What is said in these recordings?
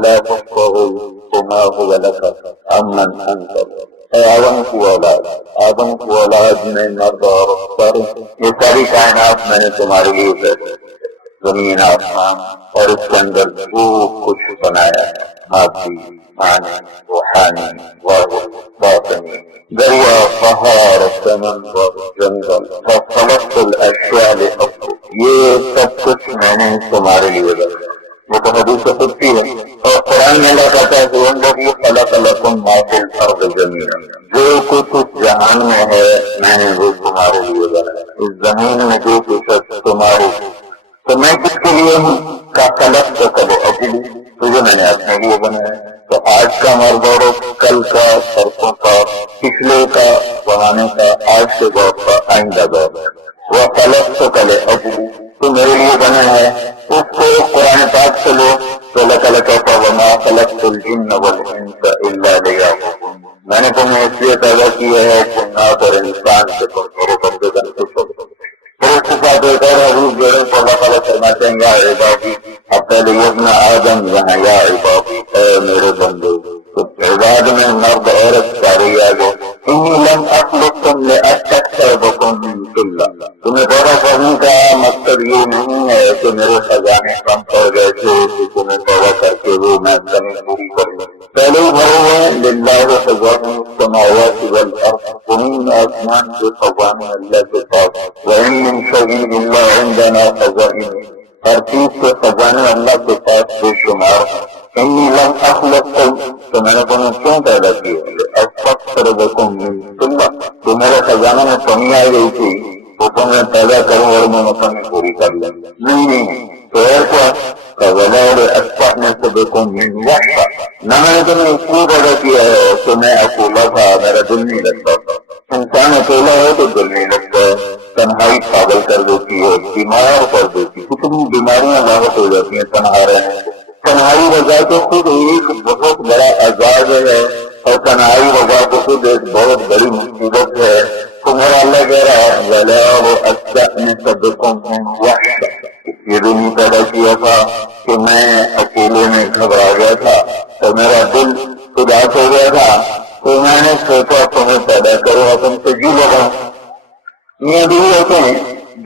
ولا تفقهوا وما هو لك عمن أنت. اے آدم کی اولاد، آدم کی اولاد میں مرد اور عورت، یہ ساری کائنات میں نے تمہارے لیے پیدا، زمین آسمان اور اس کے اندر جو کچھ بنایا ہے، مادی، معنی، روحانی، ظاہر، باطنی، دریا، پہاڑ، سمندر، جنگل، فخلقت الاشیاء لحکم، یہ سب کچھ میں نے تمہارے لیے بنایا. وہ تو حدیث قدسی ہے. اور قرآن میں اللہ کہتا ہے کہ الذی خلق لکم ما فی الارض جمیعا، جو کچھ اس جہان میں ہے میں نے وہ تمہارے لیے بنایا. اس زمین میں جو کچھ تمہارے، تو میں کس کے لیے ہوں؟ کا خلق تو کبو اجلی، تجھے میں نے اپنے لیے بنایا. تو آج کا مرد اور کل کا، پرسوں کا، پچھلے کا، بنانے کا، آج کے دور کا، آئندہ دور کا. وہ خلق تو کلے اجلی، تو میرے لیے بنا ہے. اس کو قرآن پاک سے لو تو اللہ تعالیٰ کہتا ہے وما خلقت الجن والانس الا لیعبدون، میں نے تمہیں اس لیے پیدا کیا ہے جنات اور انسان سے تم میرے بندے بن کے چلو. پھر اس کے ساتھ ایک اور حدیث جوڑے تو اللہ تعالیٰ فرماتے ہیں یا عبادی، اب پہلے یبن آدم یہاں یا عبادی، اے میرے بندے. تو عباد میں مرد عورت سارے آ گئے. انی لم اخلقکم لاستکثرکم من ذلہ، تمہیں پیدا کرنے کا مقصد یہ نہیں ہے کہ میرے خزانے کم پڑ گئے تھے کہ تمہیں پیدا کر کے وہ میں کمی پوری کر لوں. پہلے ہی بھرے ہوئے للہ خزائن السماوات والارض، زمین آسمان کے خزانے اللہ کے پاس. وإن من شيء إلا عندنا خزائنه، ہر چیز کے خزانے اللہ کے پاس بے شمار ہیں. انی لم اخلقکم، تو میں نے تمہیں کیوں پیدا کیا؟ لاستکثرکم من ذلہ، تو میرے خزانے میں کمی آ گئی تھی تو تمہیں پیدا کروں اور میں کمی پوری کر لوں. نہیں تو ایسا ولا لأستأنسبکم من وحشہ، نہ میں نے تمہیں اس لیے پیدا کیا ہے کہ میں اکیلا تھا، میرا دل نہیں لگتا تھا. انسان اکیلا ہو تو دل نہیں لگتا ہے، تنہائی پاگل کر دیتی ہے، بیمار کر دیتی ہے. کتنی بیماریاں لاحق ہو جاتی ہیں تنہا رہنے سے. تنہائی وجہ تو خود ایک بہت بڑا عذاب ہے، اور تنہائی وجہ تو خود ایک بہت بڑی مصیبت ہے. تو میرا اللہ کہہ رہا ہے وَلَا أَسْتَأْنِسَبِكُمْ مِنْ وَحْشَةٍ، یہ بھی نہیں پیدا کیا تھا کہ میں اکیلے میں گھبرا گیا تھا اور میرا دل اداس ہو گیا تھا، تو میں نے سوچا تمہیں پیدا کرو اور تم سے جی لگا. یہ بھی ہوتے ہیں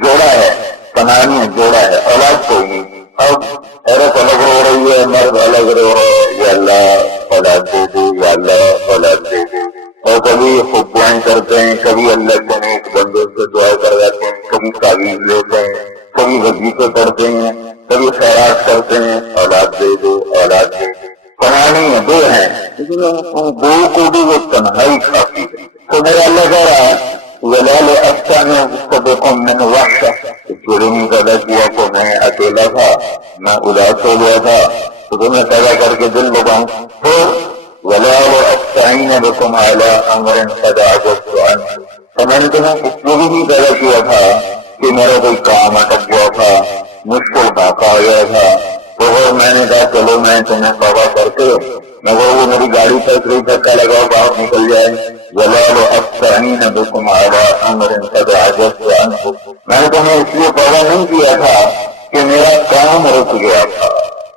جوڑا ہے، تنہائی جوڑا ہے، اولاد کوئی نہیں. اب عورت الگ ہو رہی ہے، مرد الگ ہو رہا ہے، یا اللہ اولاد دے دے، یا اللہ اولاد دے دے. اور کبھی خود دعائیں کرتے ہیں، کبھی اللہ کے نیک بندے سے دعا کرواتے ہیں، کبھی تعویذ لیتے ہیں، کبھی وظیفے پڑھتے ہیں، کبھی خیرات کرتے ہیں، اولاد دے دو اولاد دے دو. تنہائی ہے، دو ہیں، لیکن ان دو کو بھی وہ تنہائی کافی ہے. تو میرا اللہ کہہ رہا ہے وَلَا لَأَسْتَأْنِسَبِكُمْ مِنْ وَحْشَةٍ، چوری نہیں پیدا کیا تو میں اکیلا تھا، میں اداس ہو گیا تھا تو تمہیں پیدا کر کے دل لگاؤں. وَلَا لَأَسْتَعِينَ بِكُمْ عَلَىٰ أَمْرٍ قَدْ عَجَزْتُ عَنْهُ، تو میں نے تمہیں اس لیے بھی نہیں پیدا کیا تھا کہ میرا کوئی کام اٹک گیا تھا، مشکل واقع ہو گیا تھا. تو میں نے کہا چلو میں تمہیں توبہ کر کے مگر وہ میری گاڑی تک رہی، دھکا لگاؤ باہر نکل جائے. وَلَا لَأَسْتَعِينَ بِكُمْ عَلَىٰ أَمْرٍ قَدْ عَجَزْتُ عَنْهُ، میں نے تمہیں اس لیے پیدا نہیں کیا تھا کہ میرا کام رک گیا تھا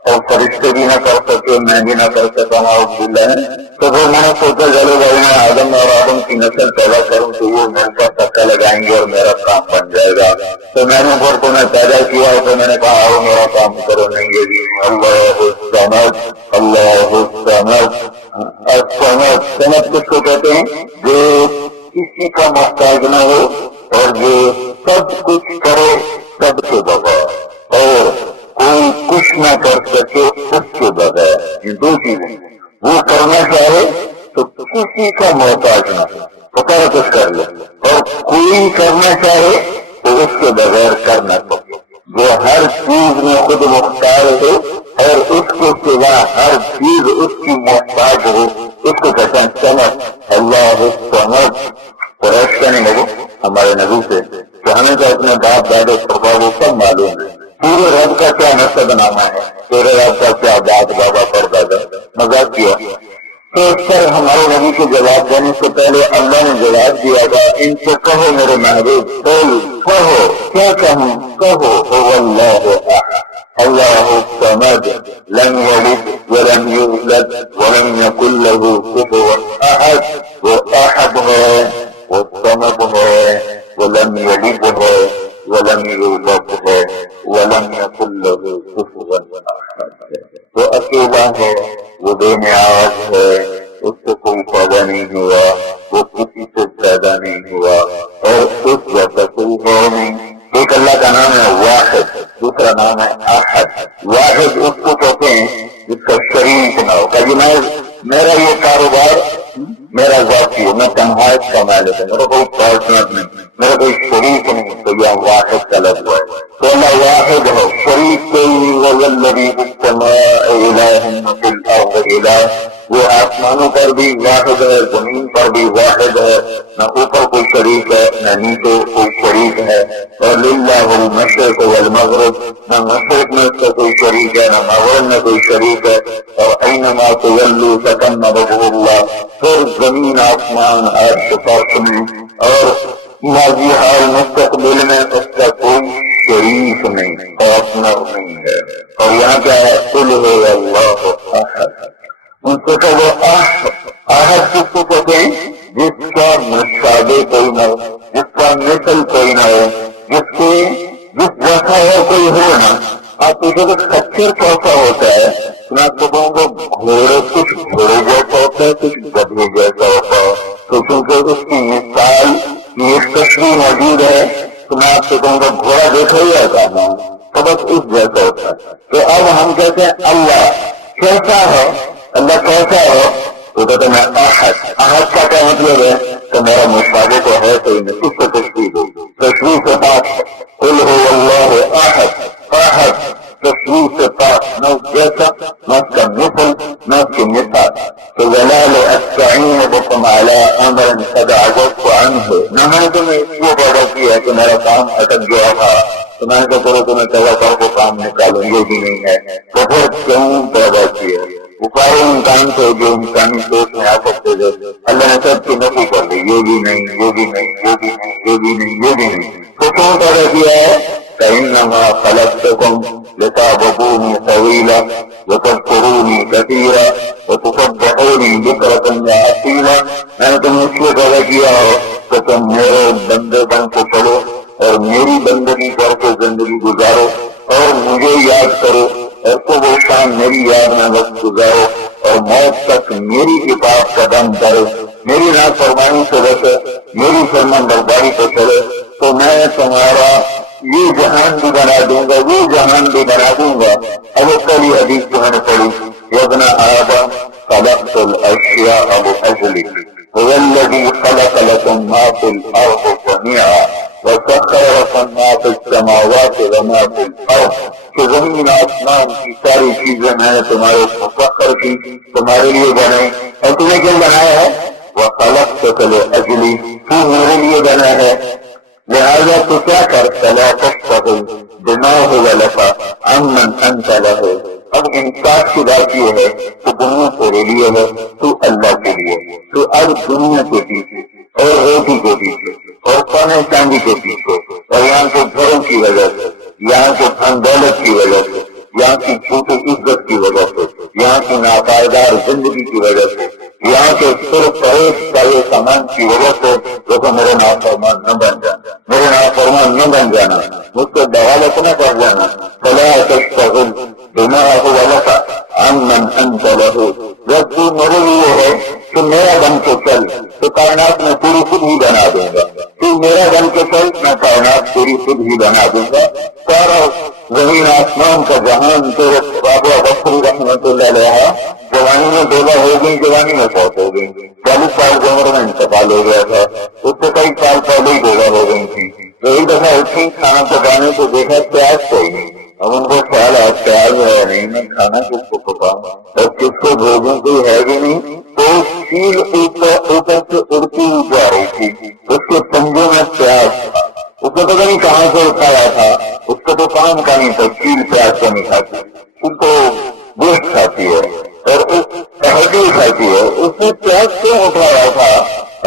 اور فرشتے بھی نہ کر سکے، میں بھی نہ کر سکا معاذ باللہ. تو پھر میں نے سوچا چلو بھائی میں آدم اور آدم کی نسل پیدا کروں تو وہ مل کر دھکا لگائیں گے اور میرا کام بن جائے گا. تو میں نے پھر تمہیں پیدا کیا اور تو میں نے کہا آؤ میرا کام کرو. نہیں یہ بھی اللہ الصمد، اللہ الصمد. الصمد صمد کس کو کہتے ہیں؟ جو کسی کا محتاج نہ ہو اور جو سب کچھ کرے سب کے بغیر، اور کوئی کچھ نہ کر سکے اس کے بغیر. یہ دو چیزیں، وہ کرنا چاہے تو کسی کا محتاج نہ ہو تو سارا کچھ کر لے، اور کوئی کرنا چاہے تو اس کے بغیر کرنا سکے. جو ہر چیز میں خود مختار ہو اور اس کے سوا ہر چیز اس کی محتاج ہو، اس کو کہتے ہیں سمجھ. اللہ الصمد. قریش کہنے لگے ہمارے نبی سے کہ ہمیں تو اپنے باپ دادے پربا وہ سب معلوم ہے، پورے رب کا کیا نسب نامہ ہے، تیرے رب کا کیا باپ بابا پردادا. مذاق کیا. تو اس پر ہمارے نبی کو جواب دینے سے پہلے اللہ نے جواب دیا تھا ان سے کہو میرے محبوب، کہو کیا کہوں، کہو هو اللہ احد اللہ الصمد لم یلد ولم اکیلا ہے، وہ بے نیاز ہے، اس سے کوئی پیدا نہیں ہوا، وہ کسی سے پیدا نہیں ہوا، اور اس جیسا کوئی ہے نہیں۔ ایک اللہ کا نام ہے واحد، دوسرا نام ہے احد۔ واحد اس کو کہتے ہیں جس کا شریک نہ ہو، کہ میرا یہ کاروبار میرا ذاتی ہے، میں تنہائی کا مالک ہوں، میرا کوئی پارٹنر نہیں، میرا کوئی شریک نہیں، تو یہ واحد کا لفظ ہے۔ تو اللہ واحد ہے، شریک کوئی، والذی فی السماء الہ وفی الارض الہ، وہ آسمانوں پر بھی واحد ہے، زمین پر بھی واحد ہے، نہ اوپر کوئی شریک ہے نہ نیچے کوئی شریک ہے۔ اور للہ المشرق والمغرب، نہ مشرق میں اس کا کوئی شریک ہے نہ مغرب میں کوئی شریک ہے، اور اینما تولوا فثم وجہ اللہ، پھر زمین آسمان عرش فرش میں اور ماضی حال مستقبل میں اس کا کوئی شریک نہیں، پارٹنر نہیں ہے۔ اور یہاں کیا ہے؟ قل هو اللہ احد، ان سے کہ وہ احد کس کو کہتے ہیں؟ جس کا مشابہ کوئی نہ ہو، جس کا مثل کوئی نہ ہو، جس جیسا ہے کوئی ہو نہ۔ آپ پوچھو کہ خچر کیسا ہوتا ہے؟ میں آپ کو کہوں گا گھوڑے کچھ گھوڑے جیسا ہوتا ہے، کچھ گدھے جیسا ہوتا ہے، تو کیونکہ اس کی مثال کی ایک تصویر موجود ہے، تو میں آپ سے کہوں گا گھوڑا دیکھا ہی آتا ہے، تو بس اس جیسا ہوتا ہے۔ تو اب ہم کہتے ہیں اللہ کیسا ہے، اللہ کیسا ہے؟ وہ کہتے ہیں میں احد۔ احد کا کیا مطلب ہے؟ کہ میرا مشابہ تو ہے کوئی نہیں، اس کو تشبیہ دو، تشبیہ سے پاک ہے۔ قل هو اللہ احد، احد تشبیہ سے پاک، نہ اس جیسا نہ اس کا مثل نہ اس کی مثال۔ تو ولال استعین بكم علی امر قد عجزت عنہ، نہ میں نے تمہیں اس لیے پیدا کیا ہے کہ میرا کام اٹک گیا تھا، تو میں نے کہا کرو تمہیں چلا کر کو کام نکالوں، یہ بھی نہیں ہے، تو پھر کیوں پیدا کیا؟ وہ سارے انسان تھے جو انسانی سوچ میں آ سکتے تھے، اللہ نے سب کی نفی کر دی، یہ بھی نہیں، یہ بھی نہیں، یہ بھی نہیں، یہ بھی نہیں، یہ بھی نہیں، تو کیوں پیدا کیا ہے؟ فإنما خلقتكم لتعبدوني طويلا وتذكروني كثيرا وتسبحوني بكرة وأصيلا، میں نے تمہیں اس لیے پیدا کیا ہو کہ تم میرے بندے بن کے چلو اور میری بندگی کر کے زندگی گزارو اور مجھے یاد کرو، اور تو وہ شام میری یاد میں وقت گزارو اور موت تک میری کتاب قدم کرو، میری نافرمانی سے بچے، میری فرمان برداری پہ چلے، تو میں تمہارا یہ جہان بھی بنا دوں گا، وہ جہان بھی بنا دوں گا۔ اب پہلی حدیث جو میں نے پڑھی، ابن آدم خلقت الاشیاء لاجلک، هو الذی خلق لکم ما فی الارض جميعا وسخر لکم ما فی السماوات وما فی الارض، کہ زمین آسمان کی ساری چیزیں میں نے تمہارے مسخر کی، تمہارے لیے بنائی، اور تمہیں کیوں بنایا ہے؟ وخلقتک لاجلی، تو میرے لیے بنا ہے، لہذا تو کیا کر فلا تشتغل بما هو لك عمن انت له۔ اب انصاف کی بات یہ ہے کہ دنیا تیرے لیے ہے، تو اللہ کے لیے، تو اب دنیا کے پیچھے اور روٹی کے پیچھے اور سونے چاندی کے پیچھے اور یہاں کے گھروں کی وجہ سے، یہاں کے دھن دولت کی وجہ سے، یہاں کی جھوٹی عزت کی وجہ سے، یہاں کی ناپائیدار زندگی کی وجہ سے، یہاں کے صرف فریش کا یہ سامان کی وجہ سے، دیکھو میرے نافرمان نہ بن جانا، میرے نافرمان نہ بن جانا، مجھ سے دعوت نہ کر جانا، فلا تشتغل بما هو لك عمن انت له، جب تو میرے لیے ہے تو میرا بن کے چل، تو کائنات میں پوری خود ہی بنا دوں گا، تو میرا بن کے چل، میں کائنات پوری خود ہی بنا دوں گا، سارا زمین آسمان کا جہان تیرے بابا بکری رحمت اللہ علیہ جوانی میں بیوہ ہو گئی، جوانی میں فوت ہو گئی، 40 سال کی عمر میں انتقال ہو گیا تھا، اس سے کئی سال پہلے ہی بیوہ ہو گئی تھی، تو ایک دفعہ اٹھی کھانا پکانے کو دیکھا پیاز کوئی نہیں، اب ان کو خیال ہے پیاز ہے نہیں، میں کھانا کس کو پکاؤں اور کس کو بھیجوں، کوئی ہے بھی نہیں، تو چیل اوپر سے اڑتی ہوئی جا رہی تھی، اس کے پنجوں میں پیاز تھا، اس کو پتہ نہیں کہاں سے اٹھایا تھا، اس کو تو کام کا نہیں تھا، چیل پیاز کا نہیں کھاتی، اس کو گوشت کھاتی ہے اور ہڈی کھاتی ہے، اس نے پیاز کیوں اٹھایا تھا؟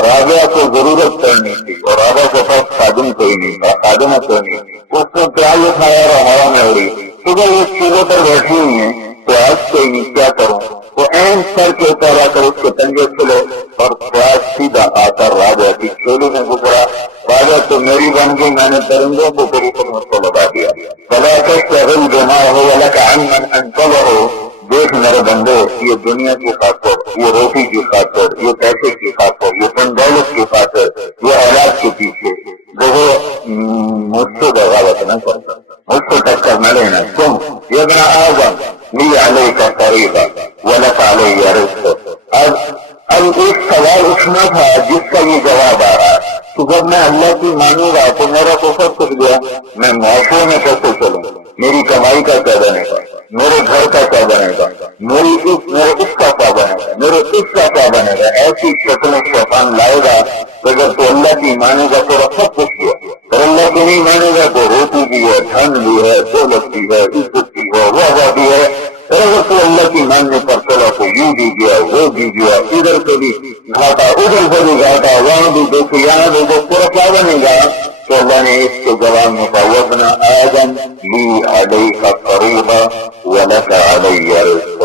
راجا کو ضرورت پڑنی تھی اور راجا کے پاس خادم کوئی نہیں تھا، خادمہ کوئی نہیں تھی، اس نے پیاز اٹھایا اور ہوا میں اڑی، صبح یہ چولہے پر بیٹھی ہوئی ہیں، پیاز کوئی نہیں، کیا کروں؟ وہ این سر کے اوپر آ کر اس کے پنجے کھلے اور پیاز سیدھا آ کر راجا کی چولی میں گزرا، راجا تو میری بن گئی، میں نے درندوں کو پوری خدمت کو لگا دیا، فلا تشتغل بما هو لك عمن انت له دیکھ میرے بندے، یہ دنیا کی خاطر، یہ روٹی کی خاطر، یہ پیسے کی خاطر، یہ دن دولت کی خاطر، یہ اولاد کے پیچھے وہ مجھ سے بغاوت نہ کرتا، مجھ سے ٹکر نہ لینا. تم یہ ابن آدم لی علیہ کا قریبا ولک علیہ رزق. اب ایک سوال اٹھنا تھا جس کا یہ جواب آ رہا ہے کہ جب میں اللہ کی مانوں گا تو میرا تو سب کچھ گیا، میں معاشرے میں کیسے چلوں، میری کمائی کا کیا بنے گا، میرے گھر کا کیا بنے گا، میرے اس کا کیا بنے گا، میرے اس کا کیا بنے گا. ایسی شکلیں شیطان لائے گا کہ اگر تو اللہ کی مانے گا تو سب کچھ کیا، اور اللہ کی نہیں مانے گا تو روٹی بھی ہے، دھن بھی ہے، دولت بھی ہے، عزت بھی ہے، وعدہ بھی ہے. اور اگر تو اللہ کی ماننے پر چلا تو یوں بھی گیا، وہ بھی گیا، ادھر سے بھی گھاٹا، ادھر سے بھی گھاٹا، وہاں بھی دیکھو یہاں بھی دیکھو، پورا کیا بنے گا. تو اللہ نے اس کے جواب میں کہا وابن آدم لی علیک قریبا ولک علیہ رزق.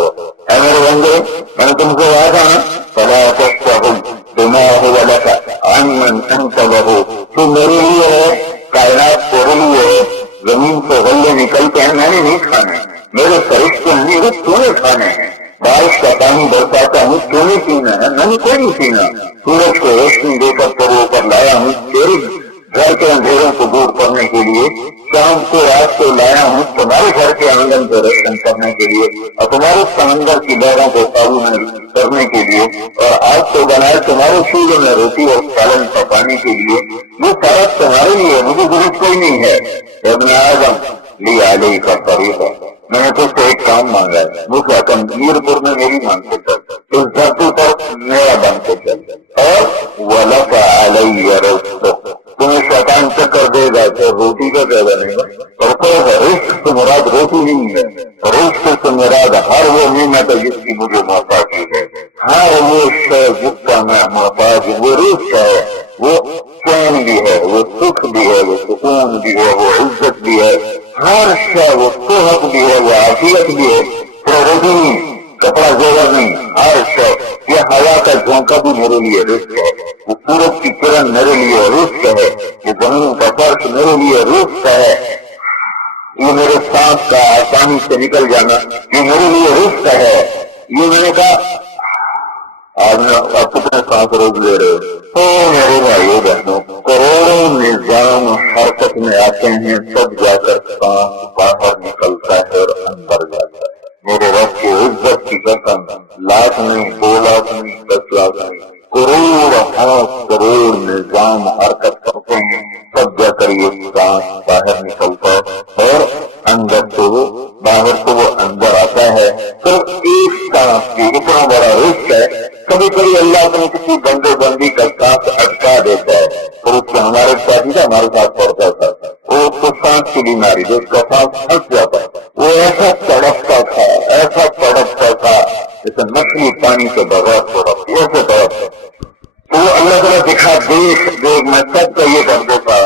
اے میرے بندے، میں نے تم سے کہا تھا نا فلا تشتغل بما هو لک عمن انت له. تو میرے لیے ہے، کائنات تیرے لیے ہے، زمین سے غلے نکلتے ہیں، میں نے نہیں کھانے، میرے فرشتے نہیں وہ تو نے کھانے ہیں، بارش کا پانی برساتا ہوں تو نے پینا ہے، میں نے کوئی نہیں پینا. سورج کو روشنی دے کر تیرے اوپر لایا ہوں تیرے گھر کے اندھیروں کو دور کرنے کے لیے، شام کو رات کو لایا ہوں تمہارے گھر کے آنگن کو روشن کرنے کے لیے، اور تمہارے سمندر کی لہروں کو قابو میں کرنے کے لیے، اور آج کو بنائے تمہارے چولہے میں روٹی اور سالن پکانے کے لیے. یہ سارا تمہارے لیے، مجھے ضرورت کوئی نہیں ہے. ابن آدم لی علیہ کا طریقہ، میں نے تجھ سے ایک کام مانگا ہے، مجھ سے تنویر پور میں میری مانگ کے چل، اس دھرتی پر میرا بن کے چل، اور وَلَكَ عَلَيَّ رِزْقُ. تمہیں شیطان چکر دے گا کہ روٹی کا کیا بنے گا، اور رزق سے مراد روٹی نہیں ہے، رزق سے مراد ہر وہ نعمت ہے جس کی مجھے محتاجی ہے، ہر وہ شے جس کا میں محتاج ہوں، وہ رزق ہے، وہ چین بھی ہے، وہ سکھ بھی ہے، وہ سکون بھی ہے، وہ عزت بھی ہے، ہر شے، وہ صحت بھی ہے، وہ عافیت بھی ہے. روٹی نہیں، کپڑا زیور نہیں، ہر شے. یہ ہوا کا جھونکا بھی میرے لیے رزق ہے، وہ سورج کی کرن میرے لیے رزق ہے، یہ زمین کا فرش میرے لیے رزق ہے، یہ میرے سانس کا آسانی سے نکل جانا یہ میرے لیے رزق ہے. یہ میں نے کہا آپ کتنے سانس روز لے رہے ہو میرے بھائیوں بہنوں، کروڑوں نظام حرکت میں آتے ہیں، سب جا کر سانس باہر نکلتا ہے اور اندر جاتا ہے. میرے رب کی عزت کی قسم، لاکھ نہیں، 2 لاکھ نہیں، 10 لاکھ نہیں، کروڑ نظام حرکت کرتے ہیں، سب جا کر یہ سانس باہر نکلتا ہے اور اندر سے وہ باہر سے وہ اندر آتا ہے. صرف ایک سانس کی اتنا بڑا رزق ہے. کبھی کبھی اللہ اپنے کسی بندے بندی کا سانس اٹکا دیتا ہے، اور اس سے ہمارے ساتھ ہمارے ساتھ پڑتا تھا، وہ اس کو سانس کی بیماری جو اس کا سانس پھنس جاتا ہے، وہ ایسا تڑپتا تھا، ایسا تڑپتا تھا جیسے مچھلی پانی کے بغیر تڑپتی، ایسے تڑپتا. تو اللہ تعالیٰ دکھا دیکھ میں سب کا یہ کرتے تھا.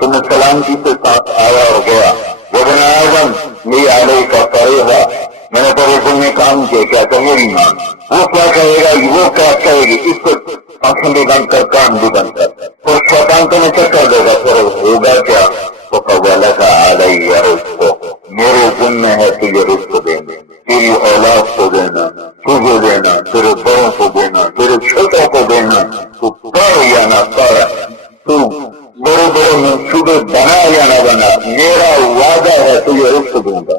تمہیں سلامتی سے ساتھ آیا اور گیا. وہ بن آدم لی علیہ کا قریبا، میں نے پورے دن میں کام کیا، کیا کہ میری ماں وہ کیا کہے گا، وہ کیا کہے گی، اس کو آنکھیں بھی بند کر، کان بھی بند کر، اور شیطان تمہیں چکر دے گا. پھر ہوگا کیا؟ تو وَلَكَ عَلَيَّ رِزْقُ، میرے ذمہ ہے تجھے رزق دینا، تیری اولاد کو دینا، تجھے دینا، تیرے بڑوں کو دینا، تیرے چھوٹوں کو دینا. تو پڑھ یا نہ پڑھ، تو بڑے بڑے منصوبے بنا یا نہ بنا، میرا وعدہ ہے تجھے رزق دوں گا.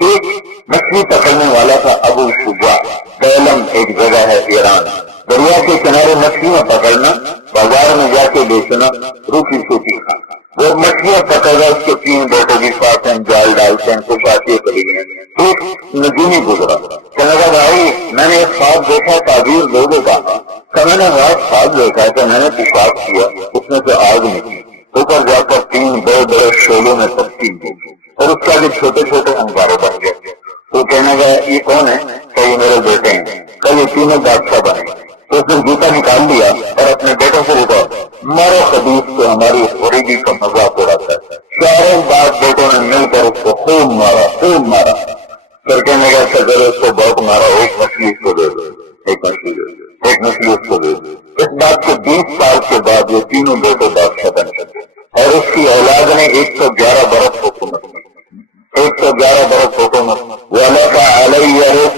ایک مچھلی پکڑنے والا تھا ابو شجاع، بیلم ایک جگہ ہے ایران. دریا کے کنارے مچھلیاں پکڑنا، بازار میں جا کے بیچنا، روٹی سوٹی کھانا. وہ مچھلیاں پکڑ رہا، اس کے 3 بیٹے بھی ساتھ ہیں، جال ڈالتے ہیں، کچھ آتی ہے کبھی گئے. ایک نجومی گزرا، کہنے لگا بھائی میں نے ایک خواب دیکھا، تعبیر دو گے کہا. میں نے خواب دیکھا کہ میں نے پیشاب کیا، اس میں سے آگ نکلی، اوپر جا کر 3 بڑے بڑے شعلوں میں تقسیم ہوئی، اور اس کا جو چھوٹے چھوٹے انگارے بن گئے. تو کہنے لگا یہ کون ہے؟ کہ یہ میرے بیٹے ہیں. کل یہ تینوں بادشاہ بنے. تو اس نے جوتا نکال لیا اور اپنے بیٹوں سے بتا مارو خبیث سے ہماری غریبی کا مذاق اڑاتا ہے. چاروں بعد بیٹوں نے مل کر اس کو خوب مارا، خوب مارا. پھر کہنے لگا اگر اس کو بہت مارا، ایک مچھلی اس کو دے دو، ایک مچھلی دے دو، ایک مچھلی اس کو دے دو. اس بات کے 20 سال کے بعد یہ تینوں بیٹے بادشاہ بن سکے، اور اس کی اولاد نے 111 برس حکومت کی. 111 برس حکومت. وَلَكَ عَلَيَّ رِزْقُ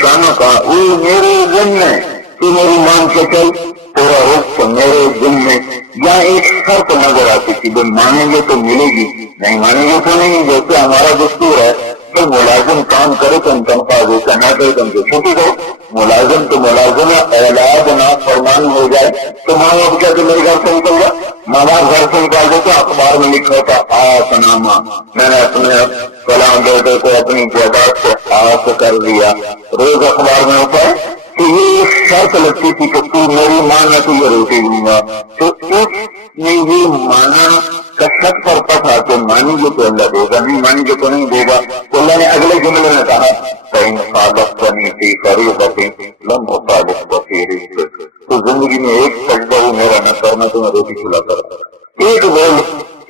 پریشانوں کا وہ میرے ذمہ میں تو میری مان کے چل تیرا رزق میرے ذمہ میں. یا ایک شرط نظر آتی تھی بھائی مانیں گے تو ملے گی, نہیں مانیں گے تو نہیں. جیسے ہمارا دستور ہے کہ ملازم کام کرے تو ہم تنخواہ دیتے, نہ کرے تو ہم کو چھٹی دو. ملازم تو ملازم ہے, اولاد نہ فرمان ہو جائے تو ماں باپ کیا کہ میرے گھر سے نکل جائے. ماں باپ گھر سے نکال دیتے اخبار میں لکھا ہوتا آس نامہ, میں نے اپنے فلاں بیٹے کو اپنی جائیداد سے آس کر دیا. روز اخبار میں ہوتا ہے کہ یہ شرط لگتی تھی کہ تو میری ماں نہ تو یہ روٹی دوں گا. تو اس میں یہ مانا کا شک پڑتا تھا کہ مانیں گے تو اللہ دے گا, نہیں مانیں گے تو نہیں دے گا. تو اللہ نے اگلے جملے میں کہا کہیں مخالف بنی تھی فریضۃ لم اخالف بفی رزق. تو زندگی میں ایک سجدہ وہ میرا نہ کرنا تو میں روٹی کھلا کر ایک بول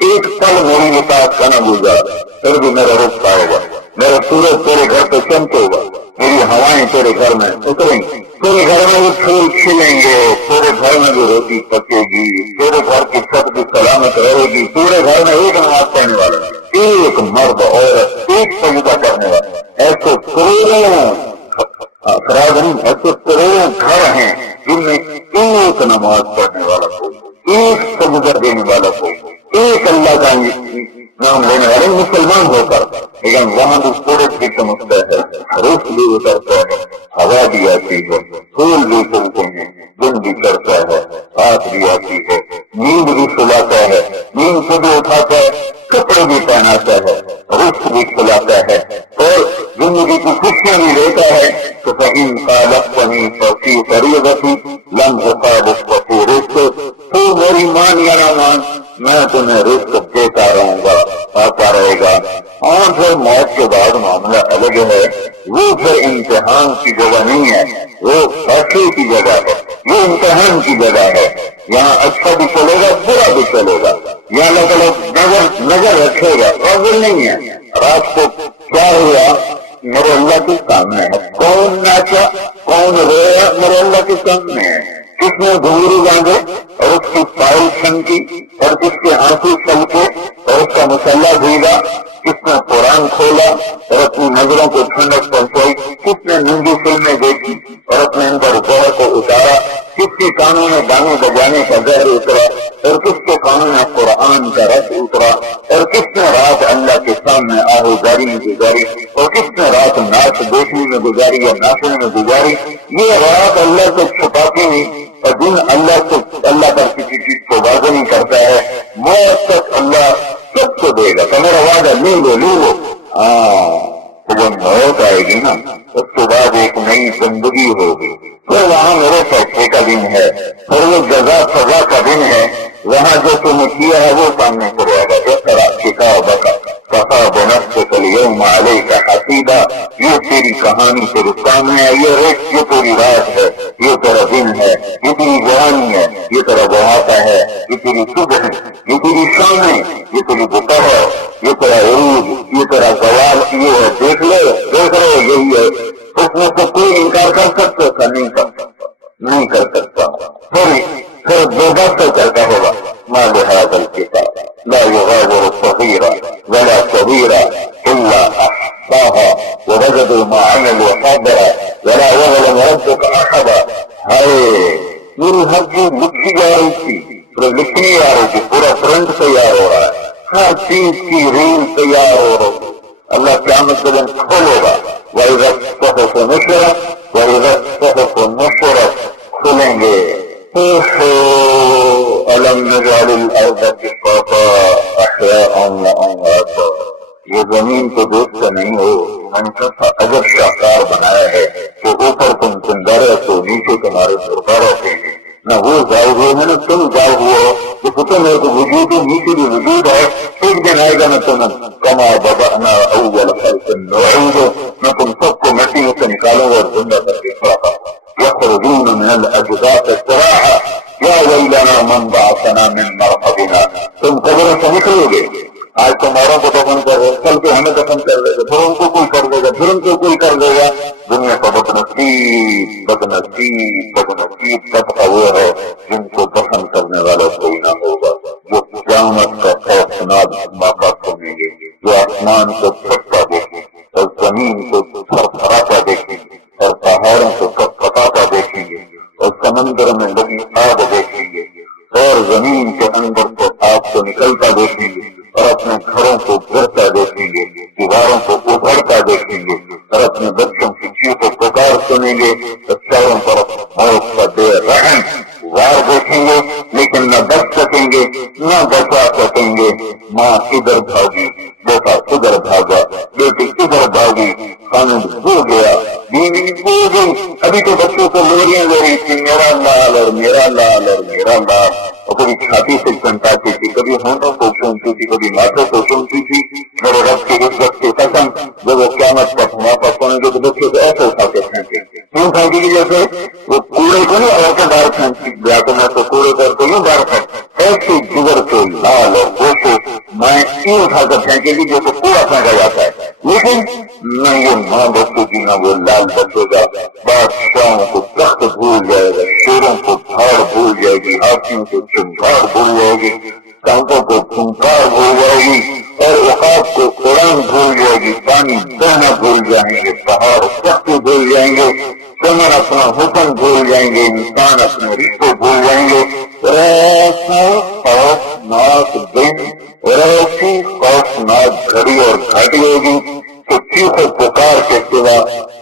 ایک پل میری اطاعت کا نہ گزار, پھر بھی میرا رزق آئے گا. میرا سورج تیرے گھر پہ چمکے گا, میری ہوائیں تیرے گھر میں اتریں گی, تیرے گھر میں بھی پھول کھلیں گے, تیرے گھر میں بھی روٹی پکے گی, تیرے گھر کی چھت بھی سلامت رہے گی. تیرے گھر میں ایک نماز پڑھنے والا, ایک مرد عورت, ایک سجدہ کرنے والا, ایسے کروڑوں افراد نہیں, ایسے کروڑوں گھر ہیں جن میں ایک نماز پڑھنے والا کوئی, ایک سجدہ دینے والا کوئی, ایک اللہ کا نام لینے والے مسلمان ہو کر. لیکن وہاں بھی سورج بھی چمکتا ہے, رزق بھی اترتا ہے, ہوا بھی آتی ہے, پھول بھی چلتے ہیں, دن بھی چڑھتا ہے, رات بھی آتی ہے, نیند بھی سلاتا ہے, نیند سے بھی اٹھاتا ہے, کپڑے بھی پہناتا ہے, رزق بھی کھلاتا ہے, اور زندگی کی خوشیاں بھی دیتا ہے. تو کہیں خالقتنی ففی فریضتی لم اخالف ففی رزق. تو میری مان یا نہ مان میں تمہیں رزق دیتا رہوں گا, آتا رہے گا. اور پھر موت کے بعد معاملہ الگ ہے, وہ پھر امتحان کی جگہ نہیں ہے, وہ فیصلے کی جگہ ہے, یہ امتحان کی جگہ ہے. یہاں اچھا بھی چلے گا, برا بھی چلے گا, یہاں اللہ نظر رکھے گا. غافل نہیں ہے. رات کو کیا ہوا میرے اللہ کے سامنے ہے, کون ناچا کون رویا میرے اللہ کے سامنے ہے. کس نے گھنگرو باندھے اور اس کی فائل چھنکی, اور کس کے آنسو چھلکے اور اس کا مسلح بھیگا, کس نے قرآن کھولا اور اپنی نظروں کو ٹھنڈک پہنچائی, کس نے ننگی فلمیں دیکھی اور اپنے اندر غور کو اتارا, کس کے کانوں میں گانے بجانے کا زہر اترا اور کس کے کانوں میں قرآن کا رس اترا, اور کس نے رات اللہ کے سامنے آہوزاری میں گزاری, اور کس نے رات ناچ دیکھنے میں گزاری یا ناچنے میں گزاری. یہ رات اللہ سے چھپاتی نہیں اور دن اللہ پر کسی چیز کو واضح نہیں کرتا ہے. موت تک اللہ سب کو دے گا, تو میرا وعدہ لے لو. تو جب موت آئے گی نا اس کے بعد ایک نئی زندگی ہوگی, پھر وہاں میرے فیصلے کا دن ہے, پھر وہ جزا سزا کا دن ہے. وہاں جو تم نے کیا ہے وہ سامنے سے رہے گا. اقرأ کتابک کفی بنفسک اليوم علیک حسیبا. یہ تیری کہانی تیرے سامنے ہے, یہ تیری رات ہے, یہ تیرا دن ہے, یہ تیری جوانی ہے, یہ تیرا بڑھاپا ہے, یہ تیری صبح ہے, یہ تیری شام ہے, یہ تیری دوپہر, یہ تیرا عروج, یہ تیرا زوال. یہ ہے دیکھ رہے یہی ہے. اس میں سے کوئی انکار کر سکتا تھا, نہیں کر سکتا. پھر بے بس کرتا ہوگا ما لهذا الكتاب لا يغادر صغيرا ولا كبيرا الا احصاها ووجدوا ما عملوا حاضرا ولا يظلم ربك احدا. میری ہر چیز لکھی جا رہی تھی, پورا لکھنی آ رہی تھی, پورا فرنٹ تیار ہو رہا ہے, ہر چیز کی ریل تیار ہو رہی. اللہ قیامت کے دن کھولے گا, وَإِذَا الصُّحُفُ نُشِرَتْ وَإِذَا الصُّحُفُ نُشِرَتْ, کھلیں گے. أَلَمْ نَجْعَلِ الْأَرْضَ كِفَاتًا أَحْيَاءً وَأَمْوَاتًا. یہ زمین تو دیکھتے نہیں ہو, میں نے کہا اجب شاہکار بنایا ہے کہ اوپر تم زندہ رہتے ہو, نیچے تمہارے مردہ رہتے ہیں. نہ وہ ضائع ہوئے ہیں نہ تم ضائع ہوئے ہو. جو کتنے میرے کو وجود ہے, نیچے بھی وجود ہے. ایک دن آئے گا میں تمہیں کما بدأنا اول خلق نعيده, میں تم سب کو مٹیوں سے نکالوں گا اور زندہ کر کے کھڑا کروں. يخرجون من الاجداث سراعا يا ويلنا من بعثنا من مرقدنا. تم قبروں سے نکلو گے, آج تمہاروں کو دفن کر رہے, کل کو ہمیں دفن کر دے گا, پھر ان کو کوئی کر دے گا, پھر ان کو کوئی کر دے گا. دنیا کا بدنصیب طبقہ وہ ہے جن کو دفن کرنے والا کوئی نہ ہوگا, جو قیامت کا خوفناک موقع سنیں گے, جو آسمان کو چھٹتا دیکھیں اور زمین کو تھرتھراتا دیکھیں اور بیٹا ادھر بھاگا، بیٹی ادھر بھاگی، خامد ہو گیا، بیوی ہو گئی۔ ابھی تو بچوں کو لوریاں لے رہی تھی، میرا لال اور میرا لال اور میرا لال، اور کبھی چھاتی سے چمٹاتی تھی، کبھی ہونٹوں کو چومتی تھی، کبھی ماتھوں کو چومتی تھی۔ میرے رب کی عزت کی قسم، جب وہ قیامت پر واپس ہونے کے تو بچے کو ایسے اٹھا کے پھینکے، کیوں پھینکے گی؟ جیسے وہ کوڑے کو نہیں اور کے باہر پھینکتی، یا تو میں تو کوڑے کر کے یوں باہر پھینک، ایسے جگر کے لال اور گوشے میں یوں اٹھا کر پھینکے گی جیسے کوڑا پھینکا جاتا ہے۔ لیکن نہ یہ ماں بچے کی نہ وہ لال بچے گا، بادشاہوں کو تخت بھول جائے گا، شیروں کو دھاڑ بھول جائے گی، ہاتھیوں کو چنگاڑ بھول جائے گی، ٹانکوں کو پھنکار بھول جائے گی، اور اوقات کو قرآن بھول جائے گی، پانی بہنا بھول جائیں گے، پہاڑ تخت بھول جائیں گے، چمن اپنا حکم بھول جائیں گے، انسان اپنے رشتے بھول جائیں گے۔ ایسا خوفناک دن اور ایسی خوفناک گھڑی اور گھٹی ہوگی کہ چیخ و پکار کے سوا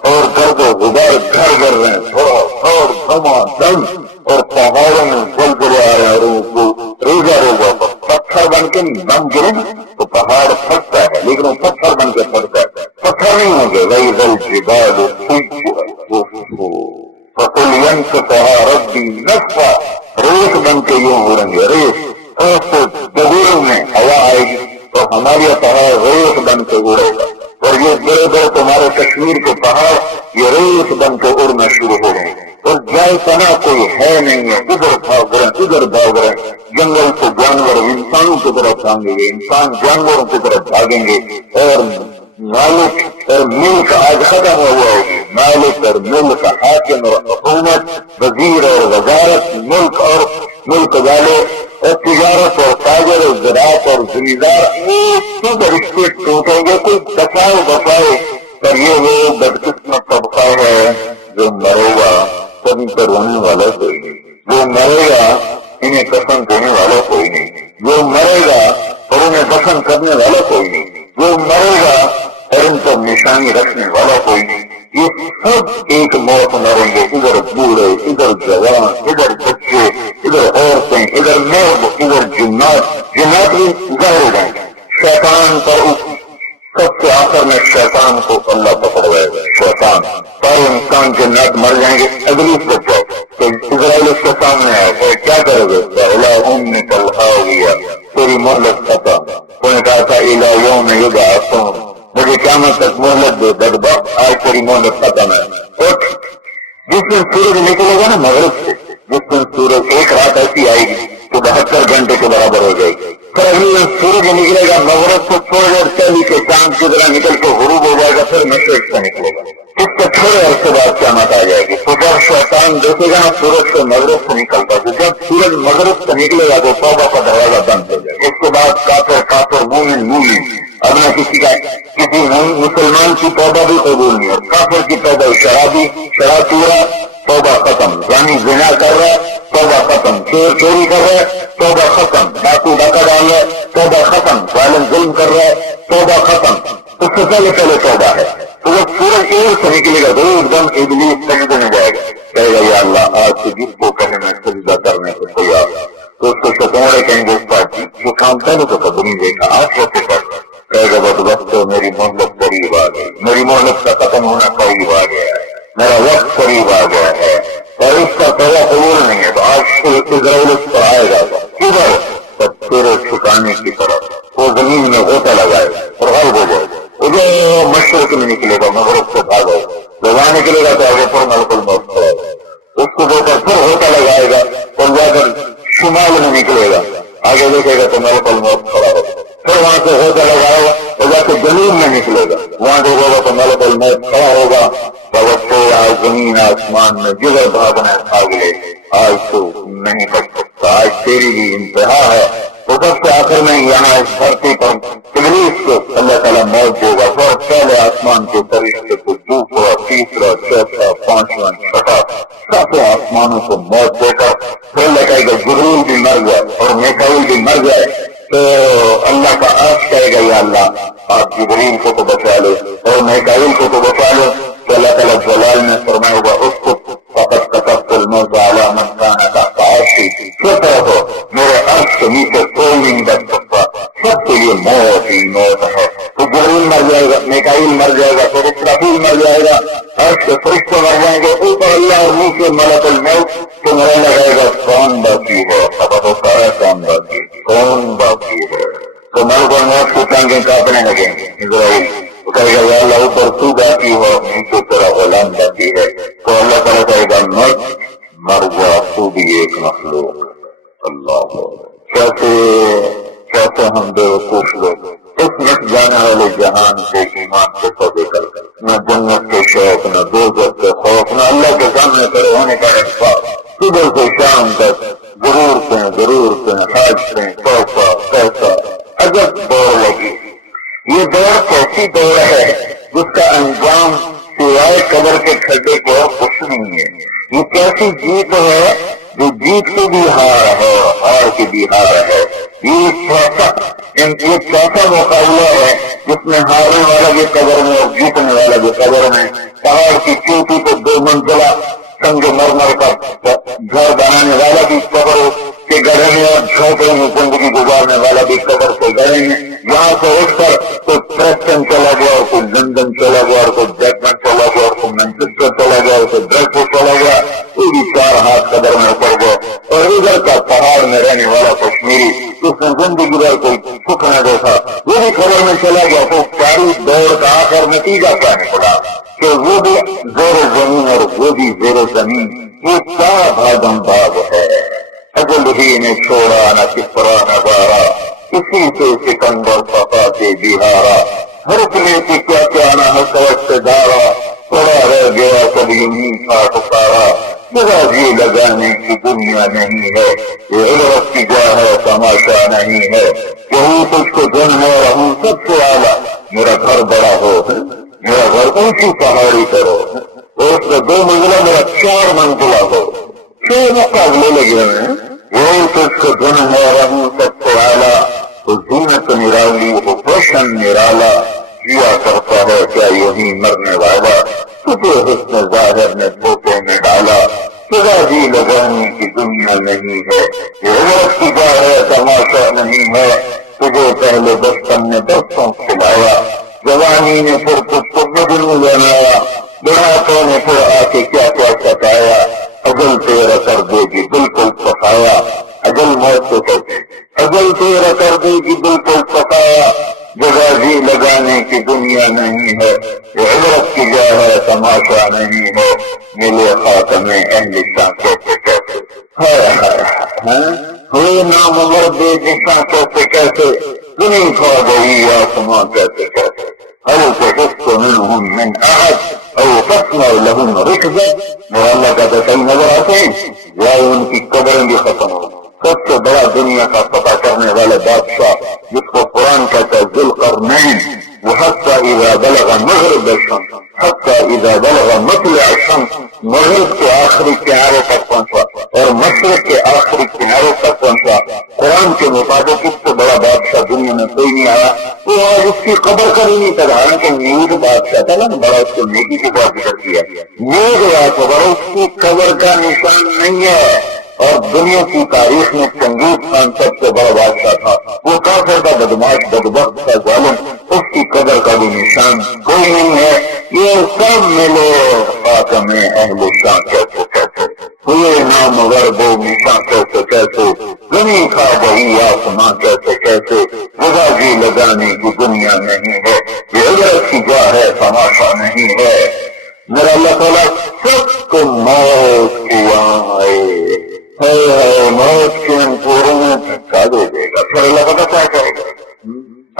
اور گرد و غبار گھر گھر رہے ہیں، تھوڑا تھوڑ دھما دم، اور پہاڑوں میں زلزلے آ رہے ہیں، اور وہ روزہ روزہ پر پتھر بن کے نم گرے تو پہاڑ پھٹتا ہے، لیکن وہ پتھر بن کے پڑتا ہے، پتھر نہیں ہوں گے۔ وہی الجبال فقل ينسفها ربي نسفا، ریت بن کے یوں اڑیں گے، ریت، اور تو دبور میں ہوا آئے گی تو ہماری پہاڑ ریت بن کے اڑے گا، اور یہ بڑے بڑے تمہارے کشمیر کے پہاڑ یہ ریت بن کے اڑنا شروع ہو گئے، اور جائے پناہ کوئی ہے نہیں ہے، ادھر بھاگ رہے ہیں ادھر بھاگ رہے ہیں، جنگل سے جانور انسانوں کی طرف بھاگیں گے، انسان جانوروں کی طرف بھاگیں گے، اور مالک اور ملک آج ختم ہوا ہوگی، مالک اور ملک، حاکم اور حکومت، وزیر اور وزارت، ملک اور ملک والے، اور تجارت اور تاجر اور زراعت اور زمیندار، سب رشتے ٹوٹیں گے، کوئی بچائے، پر یہ وہ بدقسمت طبقہ ہے جو مرے گا کبھی تو رونے والا کوئی نہیں، جو مرے گا انہیں قسم دینے والا کوئی نہیں، جو مرے گا اور انہیں دفن کرنے والا کوئی نہیں، جو مرے گا اور ان کو نشانی رکھنے والا کوئی نہیں، یہ سب ایک موت مریں گے، ادھر بوڑھے، ادھر جوان، ادھر بچے، ادھر عورتیں، ادھر مرد، ادھر جنات بھی ظاہر ہو جائیں گے، شیطان پر سب سے آخر میں شیطان کو اللہ پکڑوائے گا، شیطان، سارے انسان جنات مر جائیں گے، ابلیس بچ جائے تو اسرائیل اس کے سامنے آئے کہ کیا کرو گے؟ نکل گیا، تیری مہلت ختم، تو نے کہا تھا الی یوم یبعثون، مجھے قیامت تک مہلت دے، بدبخت، آج تیری مہلت ختم ہے، اٹھ۔ جس دن سورج نکلے گا نا مغرب سے، جس دن سورج ایک رات ایسی آئے گی تو 72 گھنٹے کے برابر ہو جائے گی، پھر اگلے دن سورج نکلے گا مغرب سے تھوڑی دیر پہلے کے چاند کی طرح نکل کے غروب ہو جائے گا، پھر مشرق سے نکلے گا، اس کے تھوڑے عرصے بعد قیامت آ جائے گی۔ تو جب شیطان دیکھے گا نا سورج سے مغرب سے نکلتا تو جب سورج مغرب سے نکلے گا تو توبہ کا دروازہ بند ہو جائے گا، اس کے بعد کافر مومن مومن، اب نہ کسی مسلمان کی توبہ بھی قبول نہیں، اور کافر کی توبہ، شرابی شراب پی رہا توبہ ختم، زانی زنا کر رہا ہے توبہ ختم، چوری کر رہا ہے توبہ ختم، ڈاکو ڈاکہ ڈال رہا ہے توبہ ختم، ظالم ظلم کر رہا ہے توبہ ختم، اس سے پہلے توبہ ہے۔ تو جب سورج ایک سے نکلے گا تو ایک دم ابلیس سجدے میں جائے گا، کہے گا یا اللہ آج سے جس کو کہنے میں سجدہ کرنے کو تیار، تو اس کو ستورے کہیں گے، اس بات جو کام پہلے تو کبھی نہیں دیکھا آج کیسے کر، کہے گا بس وقت تو میری مہلت قریب آ گئی، میری مہلت کا ختم ہونا قریب آ گیا ہے، میرا وقت قریب آ گیا ہے، اور اس کا توبہ قبول نہیں ہے، تو آج اسرائیل اس پر آئے گا کدھر؟ تیرے چھپانے کی طرف، وہ زمین میں غوطہ لگائے اور غائب ہو جائے، وہ جو مشرق میں نکلے گا مغرب سے بھاگا، جب وہاں نکلے گا تو آگے پر ملک الموت کھڑا ہوگا، اس کو دے کر پھر غوطہ لگائے گا اور جا کر شمال میں نکلے گا، آگے دیکھے گا تو ملک الموت کھڑا ہوگا، پھر وہاں سے غوطہ لگائے گا اور جا کے جنوب میں نکلے گا، وہاں دیکھے گا تو ملک الموت کھڑا ہوگا، آج زمین آسمان میں جگر بھاگنا بھاگ لے، آج تو نہیں بچ سکتا، آج تیری بھی انتہا ہے۔ تو سب سے آخر میں یہاں اس دھرتی پر ابلیس کو اللہ تعالیٰ موت دے گا، پھر پہلے آسمان کے فرشتے کو دوسرا تیسرا چوتھا پانچواں چھٹا ساتوں آسمانوں کو موت دے کر پھر اللہ کہے گا جبریل بھی مر جائے اور میکائیل بھی مر جائے، تو اللہ کا عرش کہے گا یا اللہ آپ جبریل کو تو بچا لو اور میکائیل کو تو بچا لو، تو اللہ تعالیٰ جلال میں فرمائے ہوگا اس کو فقط کتبت الموت علی من کان تحت عرشی، سب ہو میرے عرش کے نیچے کوئی نہیں بچ سکتا، سب کے لیے موت ہی موت مر جائے گا، عرش کے فرشتے مر جائیں گے، اوپر اللہ اور نیچے ملک الموت، تو مرنے لگے گا کون باقی ہے؟ خبر ہوتا ہے کون باقی، کون باقی ہے؟ تو ملک الموت کی ٹانگیں کاپنے لگیں گے، اسرائیل کہے گا یا اللہ اوپر تو باقی ہو، نیچے تیرا غلام باقی ہے، تو اللہ تعالیٰ کہے گا مر جا، تو بھی ایک مخلوق۔ اللہ کیسے ہم بے وقوف لوگ اس مٹ جانے والے جہان سے ایمان سے سودے کر نہ جنت کے شوق، نہ دوزخ کے خوف، نہ اللہ کے سامنے کھڑے ہونے کا احساس، صبح سے شام تک ضرورتیں حاجتیں، توحفہ پیسہ، عجب دوڑ لگی۔ یہ دوڑ کیسی دوڑ ہے جس کا انجام سوائے قبر کے کھڈے کو کچھ نہیں ہے؟ یہ کیسی جیت ہے جو جیت کی بھی ہار ہے، ہار کی بھی ہار ہے؟ یہ کیسا مقابلہ ہے جس میں ہارنے والا بھی قبر میں اور جیتنے والا بھی قبر میں؟ پہاڑ کی چوٹی کو 2 منزلہ سنگ مرمر کا گھر بنانے والا بھی قبر کے گڑھے میں اور جھونپڑے میں زندگی گزارنے والا بھی قبر کے گڑھے میں۔ یہاں سے اٹھ کر کوئی پریسٹن چلا گیا اور کوئی لندن چلا گیا اور کوئی جرمن چلا گیا اور کوئی مینچسٹر چلا گیا اور کوئی بریسٹ چلا گیا، وہ بھی 4 ہاتھ قبر میں پڑ گئے۔ اور ادھر کا پہاڑ میں رہنے والا کشمیری اس نے زندگی بھر کوئی سکھ نہ دیکھا، وہ بھی قبر میں چلا گیا۔ تو ساری دوڑ کا آخر نتیجہ کیا نکلا کہ وہ بھی زیر زمین اور وہ بھی زیر زمین۔ یہ کیا بھاگم بھاگ ہے؟ اجل ہی نے چھوڑا نہ کپرا نہ بارا، اسی سے سکندر صفا سے بہارا، ہر پلے کی کیا کیا نہ حسرت سے دارا، پڑا رہ گیا کبھی یوں تھا پکارا، ذرا جی لگانے کی دنیا نہیں ہے، یہ عبرت کی جا ہے تماشا نہیں ہے، یہی تجھ کو دن ہے رہوں سب سے اعلیٰ، میرا گھر بڑا ہو، میرا گھر اونچی پہاڑی کرو، اور اس کا 2 منزلہ میرا 4 منزلہ ہو، 6 مقابلے لگے ہیں، وہی تجھ کو دن ہے رہوں سب سے اعلیٰ، تو زینت نرالی وہ پوشن نرالا، کیا کرتا ہے کیا یہی مرنے والا، تجھے حسن ظاہر نے دھوکے میں ڈالا، سزا جی لگانے کی دنیا نہیں ہے، یہ عبرت کی جا ہے تماشا نہیں ہے، تجھے پہلے بچپن نے برسوں کھلایا، جوانی نے پھر تجھ کو بدلو بنایا، بڑھاپے نے پھر آ کے کیا کیا ستایا، اجل تیرا کر دے گی بالکل سفایا، اجل موت کو کہتے اجل تیرا کر دے گی بالکل سفایا، جگہ جی لگانے کی دنیا نہیں ہے، یہ عبرت کی جا ہے تماشا نہیں ہے، ملے خاتم اہل شاہ کیسے کیسے، ہائے ہائے ہوئے نامور بے جساں کیسے کیسے، زمین کھا گئی آسماں کیسے کیسے، او تحس منہم من احد او تسمع لہم رکزا، اور اللہ کا تو کئی نظر آتے ہیں یا ان کی قبریں بھی ختم ہو۔ سب سے بڑا دنیا کا پتہ کرنے والے بادشاہ جس کو قرآن کہتا ہے ذوالقرنین، وہ حتی اذا بلغ مغرب الشمس حتی اذا بلغ مطلع الشمس، مغرب کے آخری کنارے تک پہنچا اور مشرق کے آخری کنارے تک پہنچا۔ قرآن کے مطابق اس سے بڑا بادشاہ دنیا میں کوئی نہیں آیا، وہ آج اس کی قبر کر ہی نہیں تھا، حالانکہ نیک بادشاہ تھا نا، بڑا اس کو نیکی کے بعد ذکر کیا، نیک بادشاہ اس کی قبر کا نشان نہیں ہے۔ اور دنیا کی تاریخ میں چنگیز خان سب سے بڑا بادشاہ تھا، وہ کافر کا بدماش بدبخت کا ظالم، اس کی قبر کا بھی نشان کوئی نہیں ہے۔ یہ سب ملے خاتم اہل شاہ کیسے کیسے، ہوئے نامور بے نشاں کیسے کیسے، زمین کھا گئی آسماں کیسے کیسے، جگہ جی لگانے کی دنیا نہیں ہے، یہ عبرت کی جا ہے تماشا نہیں ہے۔ میرا اللہ تعالیٰ سب کو موت کی آئے موت کے انکوروں میں دھکا دے دے گا، پھر اللہ پتہ کیا کہے گا؟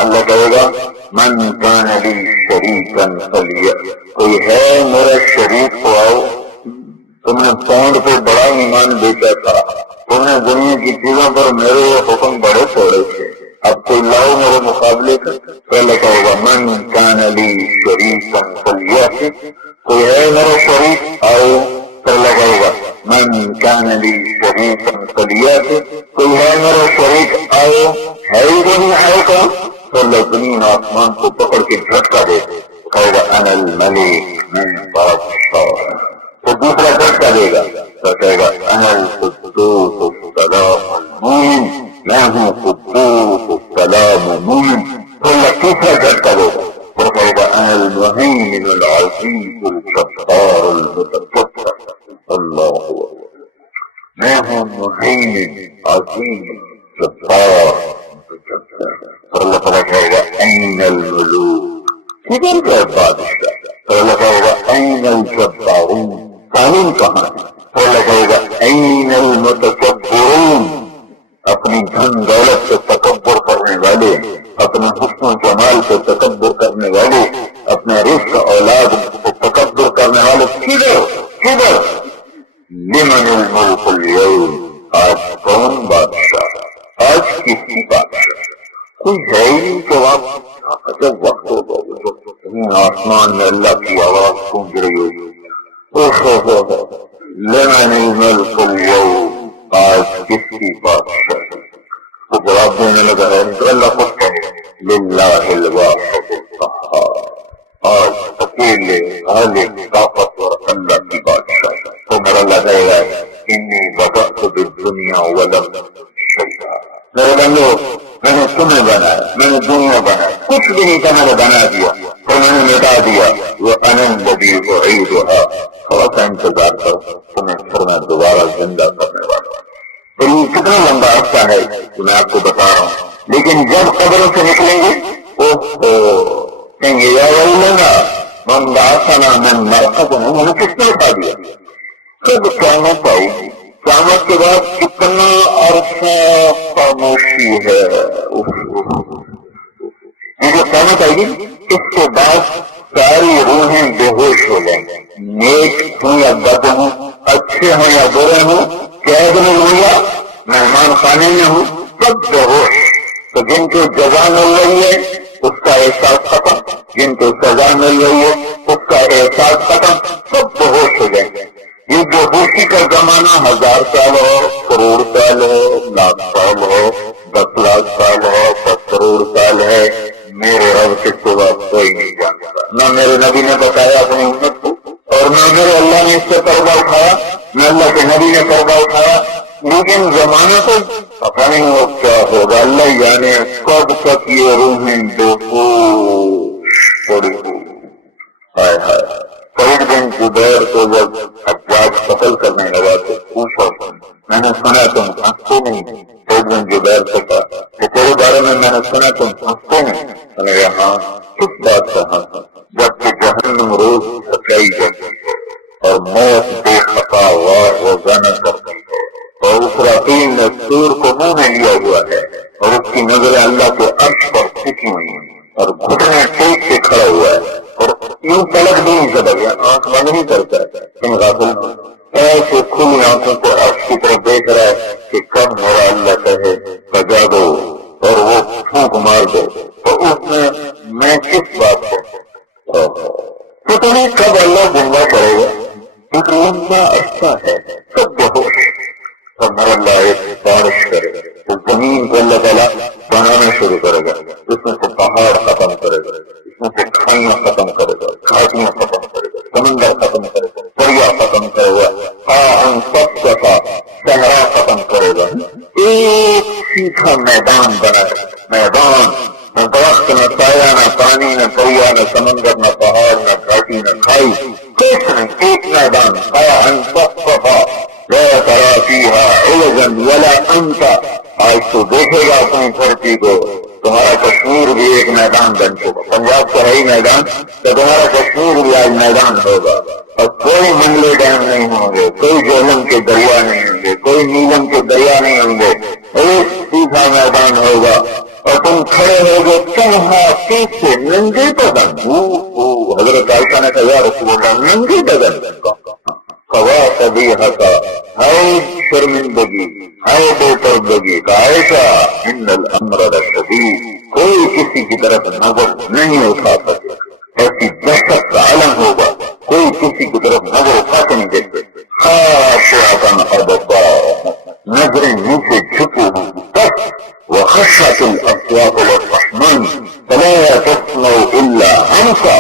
اللہ کہے گا من کان لی شریکن فلیہ، کوئی ہے میرا شریک کو آؤ۔ تم نے پونڈ پہ بڑا ایمان بیچا تھا، تم نے دنیا کی چیزوں پر میرے حکم بڑے تھوڑے تھے، اب کوئی لاؤ میرے مقابلے کا۔ پہلے کہے گا من کان لی شریکن فلیہ، کوئی ہے میرا شریک آؤ۔ پھر لگائے گا من کان لی شریکن فلیہ، کوئی ہے میرا شریک آؤ، ہے ہی نہیں آئے کا۔ تو اللہ زمین آسمان کو پکڑ کے جھٹکا دے، کہے گا انا الملک، میں بادشاہ۔ تو دوسرا جھٹکا دے گا تو کہے گا انا القدوس السلام المؤمن، میں ہوں قدوس السلام المؤمن۔ تو اللہ تیسرا جھٹکا دے گا، وہ کہے گا انا المہیمن المهيمن العزيز الجبار المتكبر. اللہ میں ہوں مہیمن عظیم جبار متکبر. اور اللہ تعالیٰ کہے گا این الملوک، کدھر گئے بادشاہ؟ اور اللہ کہے گا این الجبارون، قانون کہاں ہے؟ اور اللہ کہے گا این المتکبرون، اپنی دھن دولت سے تکبر کرنے والے، اپنے حسن و جمال سے تکبر کرنے والے، اپنے رزق اولاد سے تکبر کرنے والے، کدھر کدھر؟ لمن الملک اليوم، آج کون بادشاہ؟ آج کس کی بادشاہ؟ کوئی ہے ہی نہیں کہ جب وقت ہوگا آسمان میں اللہ کی آواز گونج رہی ہوگی، لمن الملک اليوم، آج کس کی بادشاہ؟ تو جواب دینے لگا ہے تو اللہ خود کہے للہ الواحد القہار، آج اکیلے غالب طاقتور اللہ کی بادشاہ. تو میرا اللہ کہے گا انی بدأت بالدنیا ولم شیئا، میرے بندو میں نے تمہیں بنایا، میں نے دنیا بنایا، کچھ بھی نہیں تھا، میں نے بنا دیا اور میں نے مٹا دیا. وہ الذی اعیدھا، تھوڑا سا انتظار کرو، تمہیں پھر میں دوبارہ زندہ کرنے والا ہوں. تو یہ کتنا لمبا عرصہ ہے کہ میں آپ کو بتا رہا ہوں، لیکن جب قبروں سے نکلیں گے کہیں گے یا ویلنا من بعثنا من مرقدنا، ہمیں کس نے اٹھا دیا؟ کب قیامت آئے گی؟ قیامت کے بعد کتنا عرصہ خاموشی ہے. یہ جو قیامت آئے گی اس کے بعد ساری روحیں بے ہوش ہو جائیں گی، نیک ہوں یا بد ہوں، اچھے ہوں یا برے ہوں، قید میں ہوں یا مہمان خانے میں ہوں، سب بے ہوش. تو جن کو جزا مل رہی ہے اس کا احساس ختم، جن کو سزا مل رہی ہے اس کا احساس ختم، سب بے ہوش ہو جائیں گے. یہ بے ہوشی کا زمانہ 1000 سال ہو، کروڑ سال ہو، لاکھ سال ہو، 10 لاکھ سال ہو، 10 کروڑ سال ہے، میرے رب کے سوا کوئی نہیں جانتا. نہ میرے نبی نے بتایا اپنی امت کو، اور نہ میرے اللہ نے اس سے پردہ اٹھایا، نہ اللہ کے نبی نے پردہ اٹھایا. لیکن زمانہ تو پتہ نہیں وہ کیا ہوگا، اللہ جانے کب تک یہ روحیں بے ہوش پڑی ہوئی. ہائے ہائے. سعید بن جبیر کو جب حجاج قتل کرنے لگا تو پوچھا، میں نے سنا تم ہنستے نہیں. سعید بن جبیر سے کہا کہ تیرے بارے میں نے سنا تم ہنستے نہیں. میں نے کہا ہاں، کس بات کا ہنس؟ جب کہ جہنم روز سچائی جاتی ہے اور موت بے خطا وار روزانہ کرتی ہے، اور اسرافیل نے سور کو منہ میں لیا ہوا ہے اور اس کی نظریں اللہ کے عرش پر ٹکی ہوئی ہیں اور گھٹنے ٹیک کے کھڑا ہوا ہے اور یوں پلک بھی نہیں سکتا گیا، آنکھ بند نہیں کرتا ہے. تم غافل ایسے کھلی آنکھوں کو عرش کی طرف دیکھ رہا ہے کہ کب میرا اللہ کہے بجا دو اور وہ پھونک مار دو. تو اس میں کس بات کو تو تمہیں کب اللہ زندہ کرے گا؟ ایک لمبا عرصہ ہے، سب بہت. اور میرا اللہ ایک بارش کرے گا تو زمین کو اللہ تعالیٰ بنانا شروع کرے گا، اس میں سے پہاڑ ختم کرے گا، اس میں سے کھائیاں ختم کرے گا، گھاٹیاں ختم کرے گا، سمندر ختم کرے گا، دریا ختم کرے گا، سب کا صحرا ختم کرے گا. ایک سیدھا میدان بنائے، میدان نہ درخت، نہ سایہ، نہ پانی، نہ دریا، نہ سمندر، نہ پہاڑ، نہ گھاٹی، نہ کھائی، کچھ نہیں، ایک میدان. لا ترى فيها عوجا ولا امتا. آج تو دیکھے گا اپنی دھرتی کو، تمہارا کشمیر بھی ایک میدان بن چکا. پنجاب کا ہے ہی میدان، تو تمہارا کشمیر بھی آج میدان ہوگا. اور کوئی منگلے ڈیم نہیں ہوں گے، کوئی جہلم کے دریا نہیں ہوں گے، کوئی نیلم کے دریا نہیں ہوں گے. ایک سیدھا میدان ہوگا اور تم کھڑے ہو گے تنہا پیچھے ننگے بدن. حضرت عائشہ نے کہا یا رسول اللہ، ننگے بدن کوا کبھی ہسا، ہائے شرمندگی، ہائے بے پردگی. عائشہ ان الامر لشدید، کوئی کسی کی طرف نظر نہیں اٹھا سکے. ایسی دہشت کا عالم ہوگا، کوئی کسی کی طرف نظر اٹھا کے نہیں دیکھتے. خاشعۃ ابصارها، نظریں نیچے جھکی ہوئی بس. وخشعت الاصوات للرحمن فلا تسمع الا همسا.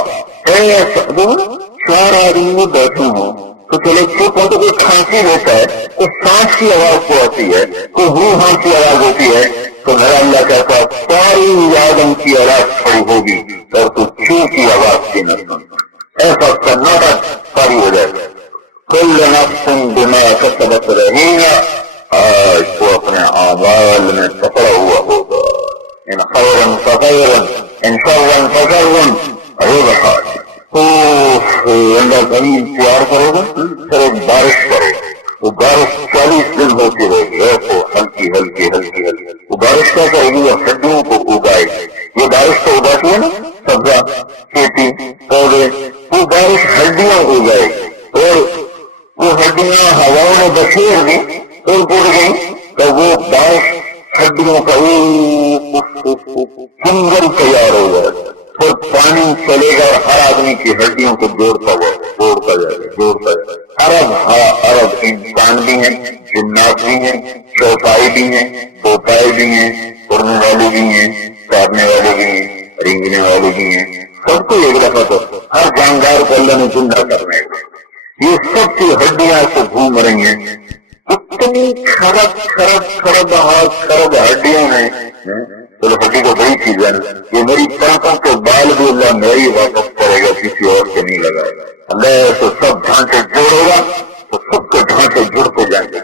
چار آدمی بیٹھے ہوں تو چلے چپ ہو تو کوئی کھانسی ہوتا ہے، کوئی سانس کی آواز کو آتی ہے، کوئی ہو ہاں کی آواز ہوتی ہے، تو میرا اللہ کہتا ساری آدم کی آواز کھڑی ہوگی اور تو چو کی آواز کی نہ سن. ایسا سناٹا ساری ہو جائے گا. کل نفس بما کسبت رہینہ، آج تو اپنے اعمال میں پکڑا ہوا ہوگا. ان خیرا فخیرا ان شرا فشرا ربحا. اللہ زمین تیار کرے گا، پھر ایک بارش کرے گا. وہ بارش 40 دن ہوتی رہے گی، ایسے ہلکی ہلکی ہلکی ہلکی. وہ بارش کیا کرے گی؟ وہ ہڈیوں کو اگائے گی. یہ بارش تو اگاتی ہے نا سبزہ کھیتی پودے، وہ بارش ہڈیاں اگائے گی. اور وہ ہڈیاں ہواؤں میں بکھیر دی اور گر گئی تو وہ بارش ہڈیوں کا جنگل تیار ہو جائے گا. پھر پانی چلے گا اور ہر آدمی کی ہڈیوں کو جوڑتا جائے گا. ارب انسان بھی ہیں، جنات بھی ہیں، چوپائی بھی ہیں، پوپائی بھی ہیں، اڑنے والے بھی ہیں، چارنے والے بھی ہیں، رینگنے والے بھی ہیں. سب کو ایک دفعہ تو ہر جاندار کو اللہ نے زندہ کرنے کا. یہ سب کی ہڈیاں سے گھوم رہی ہیں. اتنی کھرب ہڈیاں ہیں. چلو ہڈی کو بڑی چیز ہے نا، یہ میری پنکھوں کے بال بھی اللہ میری واپس کرے گا، کسی اور سے نہیں لگائے گا. اللہ تو سب ڈھانچے جوڑے گا تو سب کے ڈھانچے جڑتے جائیں گے.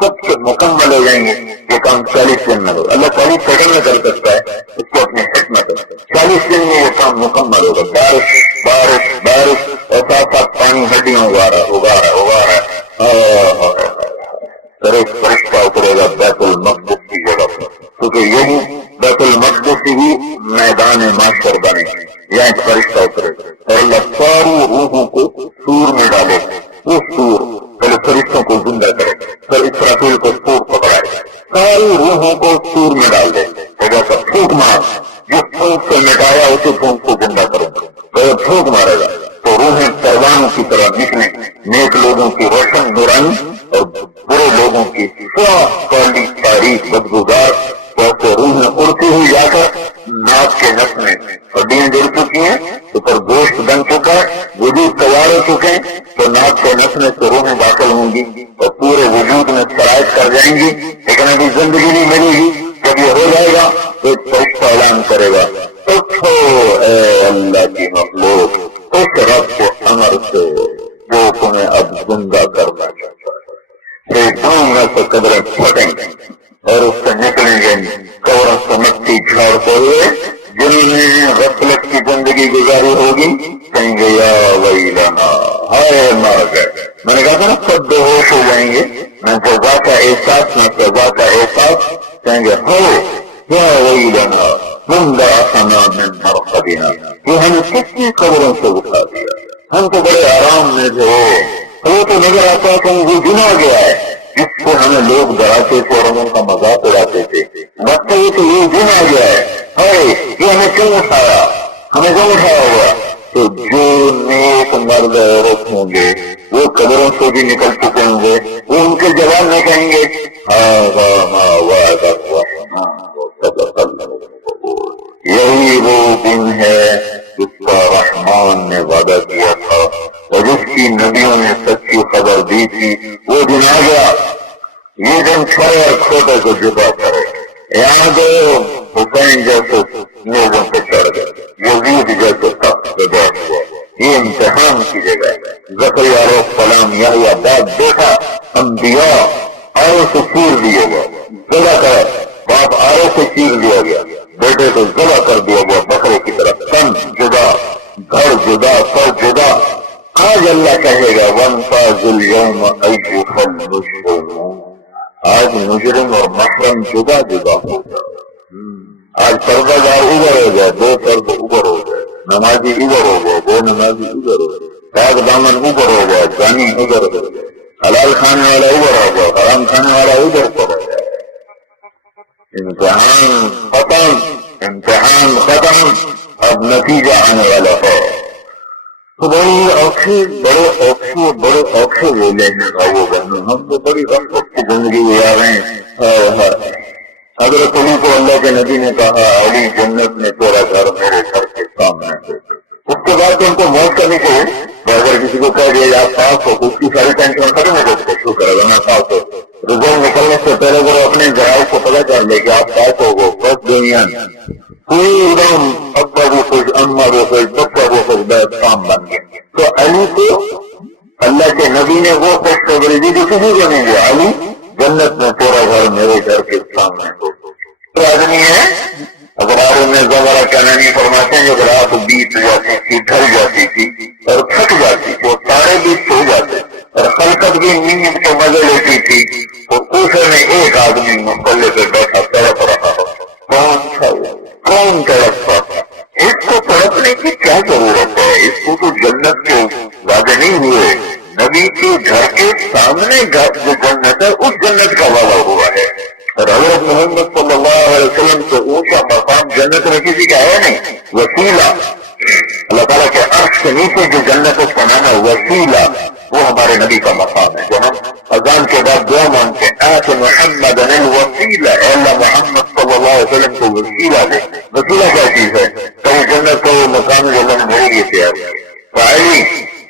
سب سے مکمل ہو جائیں گے. یہ کام 40 دن میں ہوگا. اللہ 40 سیکنڈ میں کر سکتا ہے، اس کو اپنی حکمت ہے. 40 دن میں یہ کام مکمل ہوگا. بارش بارش بارش اور ساتھ ساتھ پانی ہڈیاں اگا رہا ہے. پھر ایک فرشتہ اترے گا بیت المقدس کی جگہ پر، کیونکہ یہی بیت المقدس ہی میدان محشر بنے. یہاں ایک فرشتہ اترے گا اور اللہ ساری روحوں کو سور میں ڈالے گا. وہ سور پہلے فرشتوں کو زندہ کرے، پھر اسرافیل کو سور پکڑائے، ساری روحوں کو سور میں ڈال دے. جگہ کا پھونک مار، جس پھونک سے مٹایا اسی پھونک کو زندہ کرے گا. پھر پھونک مارے گا تو روحیں پروانوں کی طرح نکلیں. نیک لوگوں کی روشن نورانی اور برے لوگوں کی کالی تاریخ بدبودار. ویسے روحیں اڑتی ہوئی جا کر ناک کے نس میں ہڈیاں جڑ چکی ہیں، اوپر گوشت بن چکا ہے، وجود تیار ہو چکے ہیں، تو ناک کے نسنے سے روحیں داخل ہوں گی اور پورے وجود میں سرایت کر جائیں گی. لیکن ابھی زندگی نہیں ملی گی. جب یہ ہو جائے گا تو ایک فرشتہ اعلان کرے گا، اٹھو اے اللہ کی مخلوق، اس رب کو امر سے جو تمہیں اب زندہ کرنا چاہتا ہے. میں سے قبریں پھٹیں گے اور اس سے نکلیں گے قبروں سے مٹی جھاڑتے ہوئے. جنہوں نے غفلت کی زندگی گزاری ہوگی کہیں گے یا ویلنا، ہائے مر گئے. میں نے کہا تھا نا سب بے ہوش ہو جائیں گے، نہ جزا کا احساس نہ سزا کا احساس. کہیں گے ہو یا ویلنا زندہ آسنا میں مرقدنا، یہ ہمیں کس نے قبروں سے اٹھا دیا؟ ہم تو بڑے آرام میں تھے. وہ تو نظر آتا ہے کہ وہ گنا گیا ہے جس سے ہمیں لوگ ڈراتے تھے اور ہم ان کا مذاق اڑاتے تھے. لگتا ہے کہ یہ گنا گیا ہے، یہ ہمیں کیوں اٹھایا، ہمیں کیوں اٹھایا ہوا؟ تو جو نیک مرد عورت ہوں گے وہ قبروں سے بھی نکل چکے ہوں گے. وہ ان کے جواب میں کہیں گے یہی وہ دن ہے جس کا رحمان نے وعدہ کیا تھا اور جس کی نبیوں نے سچی خبر دی تھی. وہ دن آ گیا. یہ دن کھڑے اور کھوٹے کو جدا کرے. یہاں تو حسین جیسے لوگوں پہ چڑھ گئے، یزید جیسے تخت پہ بیٹھ ہوا. یہ امتحان کی جگہ ہے. زکریا علیہ السلام یحییٰ باپ بیٹا انبیاء آرے سے چیر دیے گئے، ذبح کر. باپ آرے سے چیر دیا گیا، بیٹے کو ذبح کر دیا گیا بکرے کی طرف. تن جدا، گھر جدا، سر جدا. آج اللہ کہے گا وَامْتَازُوا الْيَوْمَ أَيُّهَا الْمُجْرِمُونَ. آج مجرم اور محرم جدا جدا ہو جائے. آج پردہ دار ادھر ہو جائے، دو پردے ادھر ہو جائے، نمازی ادھر ہو گئے، دو نمازی ادھر ہو گئے، پاک دامن ادھر ہو گئے، جانی ادھر ہو گئے، حلال کھانے والا ادھر ہو گیا، حرام کھانے والا ادھر پڑ جائے. امتحان ختم، امتحان ختم. اب نتیجہ آنے والا ہے. تو بڑے اوکھے وہ لینے کا وہ بنو. ہم تو بڑی غفلت کی زندگی گزار رہے ہیں. حضرت علی کو اللہ کے نبی نے کہا علی جنت میں تیرا گھر میرے گھر کے سامنے ہے. اس کے بعد تو ان کو موت کرنی چاہیے. اگر کسی کو کہہ دیا آپ پاس ہو تو اس کی ساری ٹینشن ختم ہو جاتی. شو کرے گا میں پاس ہو. رزلٹ نکلنے سے پہلے وہ اپنے ذرائع کو پتہ کر لے کہ آپ پاس ہو گو. بس دنیا کوئی ایک دم ابا بھی خوش، اما بھی خوش، بچہ کام بن گیا. تو علی کو اللہ کے نبی نے وہ خوشخبری دی جو کسی کو نہیں دیا. علی جنت میں پورا گھر میرے گھر کے سامنے ہو. تو آدمی ہے ابرار میں زمرہ کنانی فرماتے ہیں جب رات بیت جاتی تھی ڈھل جاتی تھی اور تھک جاتی تھی وہ سارے بھی سو جاتے اور خلقت بھی نیند کے مزے لیتی تھی. تو کوفے میں ایک آدمی مسلے پہ بیٹھا تڑپ رہا ہو. کون تھا کون تڑپتا تھا؟ اس کو تڑپنے کی کیا ضرورت ہے؟ اس کو تو جنت کے وعدے نہیں ہوئے. نبی کے گھر کے سامنے جو جنت ہے اس جنت کا وعدہ ہوا ہے. اور حضرت محمد صلی اللہ علیہ وسلم سے اونچا مقام جنت میں کسی کا ہے نہیں. وسیلہ اللہ تعالیٰ کے عرش کے نیچے جو جنت اس کا نام ہے وسیلہ، وہ ہمارے نبی کا مقام ہے. جو ہم اذان کے بعد دعا مانگتے ہیں آت محمد الوسیلہ، اے اللہ محمد صلی اللہ علیہ وسلم کو وسیلہ دے. وسیلہ کیا چیز ہے؟ تو جنت کا وہ مقام جو اللہ نے میرے لیے تیار کیا.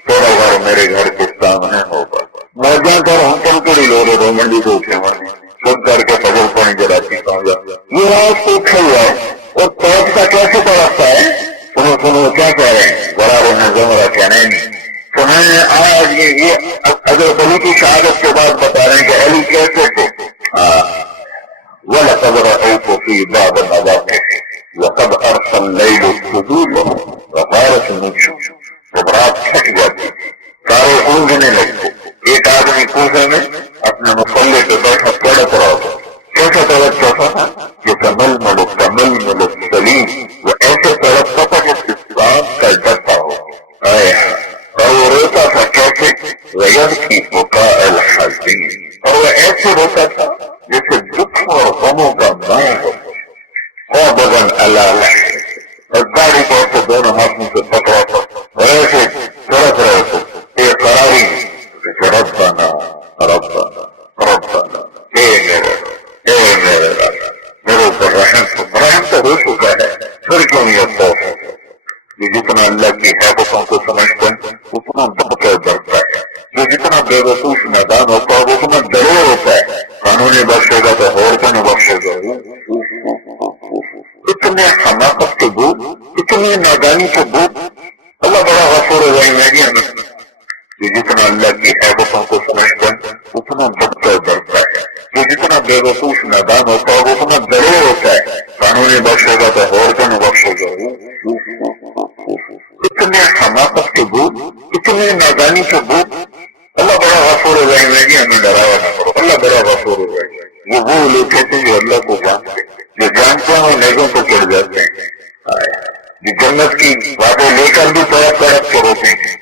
تھوڑا گھر میرے گھر کے سامنے ہوگا. موجہ کر ہم کم کری لو رہے منڈی کو اٹھے مانی خود کر کے فضل پانی جلاتی پہنچ جا. یہ رات کو اٹھا ہوا ہے اور توج کا کیسے پڑھتا ہے؟ سنو سنو کیا کہہ رہے ہیں؟ برابر میں زمرہ کہنا ہی نہیں. تو میں نے آج یہ اگر علی کی شہادت کے بعد بتا رہے ہیں کہ علی کیسے تھے. وَلَقَدْ رَأَيْتُ فِي بَعْضِ الْمَوَاقِعِ وَقَدْ أَرْسَلَ اللَّيْلُ السُّجُودَ وَغَارَتِ النُّجُومُ. جب رات تھک جاتی سارے اونگنے لگتے. ایک آدمی کوفے میں اپنے مسلے پہ بیٹھا تڑپ رہا تھا. کیسا تڑپتا تھا؟ جو کمل ملک سلیم، وہ ایسے تڑپتا تھا کہ اسلام کا ڈرتا ہو. اور وہ روتا تھا کیسے؟ وَيَبْكِي بُكَاءَ الْحَزِينِ، اور وہ ایسے روتا تھا جیسے دکھوں اور غموں کا ماں ہو. قَابِضًا عَلَىٰ لَحْيِهِ، اور داڑھی کو اسے دونوں ہاتھوں سے پکڑا تھا اور ایسے تڑپ رہے تھے. یہ قراری ربنا ربنا ربنا، اے میرے راجا میرے اوپر رحم تو ہو چکا ہے، پھر کیوں یہ خوف ہے؟ جو جتنا اللہ کی حقوقوں کو سمجھتا ہے اتنا بڑھ کر ڈرتا ہے. جو جتنا بے وقوف میدان ہوتا ہے وہ اتنا ضرور ہوتا ہے. قانونی بخشے گا تو اور کو نہیں بخشے گا. اتنے حماقت کے بھوت، اتنی نادانی کے بھوت. اللہ بڑا غفور رحیم ہے. جو جتنا اللہ کی حقوقوں کو سمجھتا ہے اتنا بڑھ کر ڈرتا ہے. جو جتنا بے وقوف میدان ہوتا ہے وہ اتنا ضرور ہوتا ہے. قانونی بخشے گا تو اور کو نہیں بخشے گا. اتنے حماقت کے بھوت، اتنی نادانی کے بھوت. اللہ بڑا غفور رحیم ہے. ہمیں ڈرایا نہ کرو. اللہ بڑا غفور رحیم ہے. وہ لوگ کہتے ہیں جو اللہ کو جانتے ہیں، جو جانتے ہیں وہ نیکوں کو چڑھ جاتے ہیں. جو جنت کی باتیں لے کر بھی تڑپ کے روتے ہیں،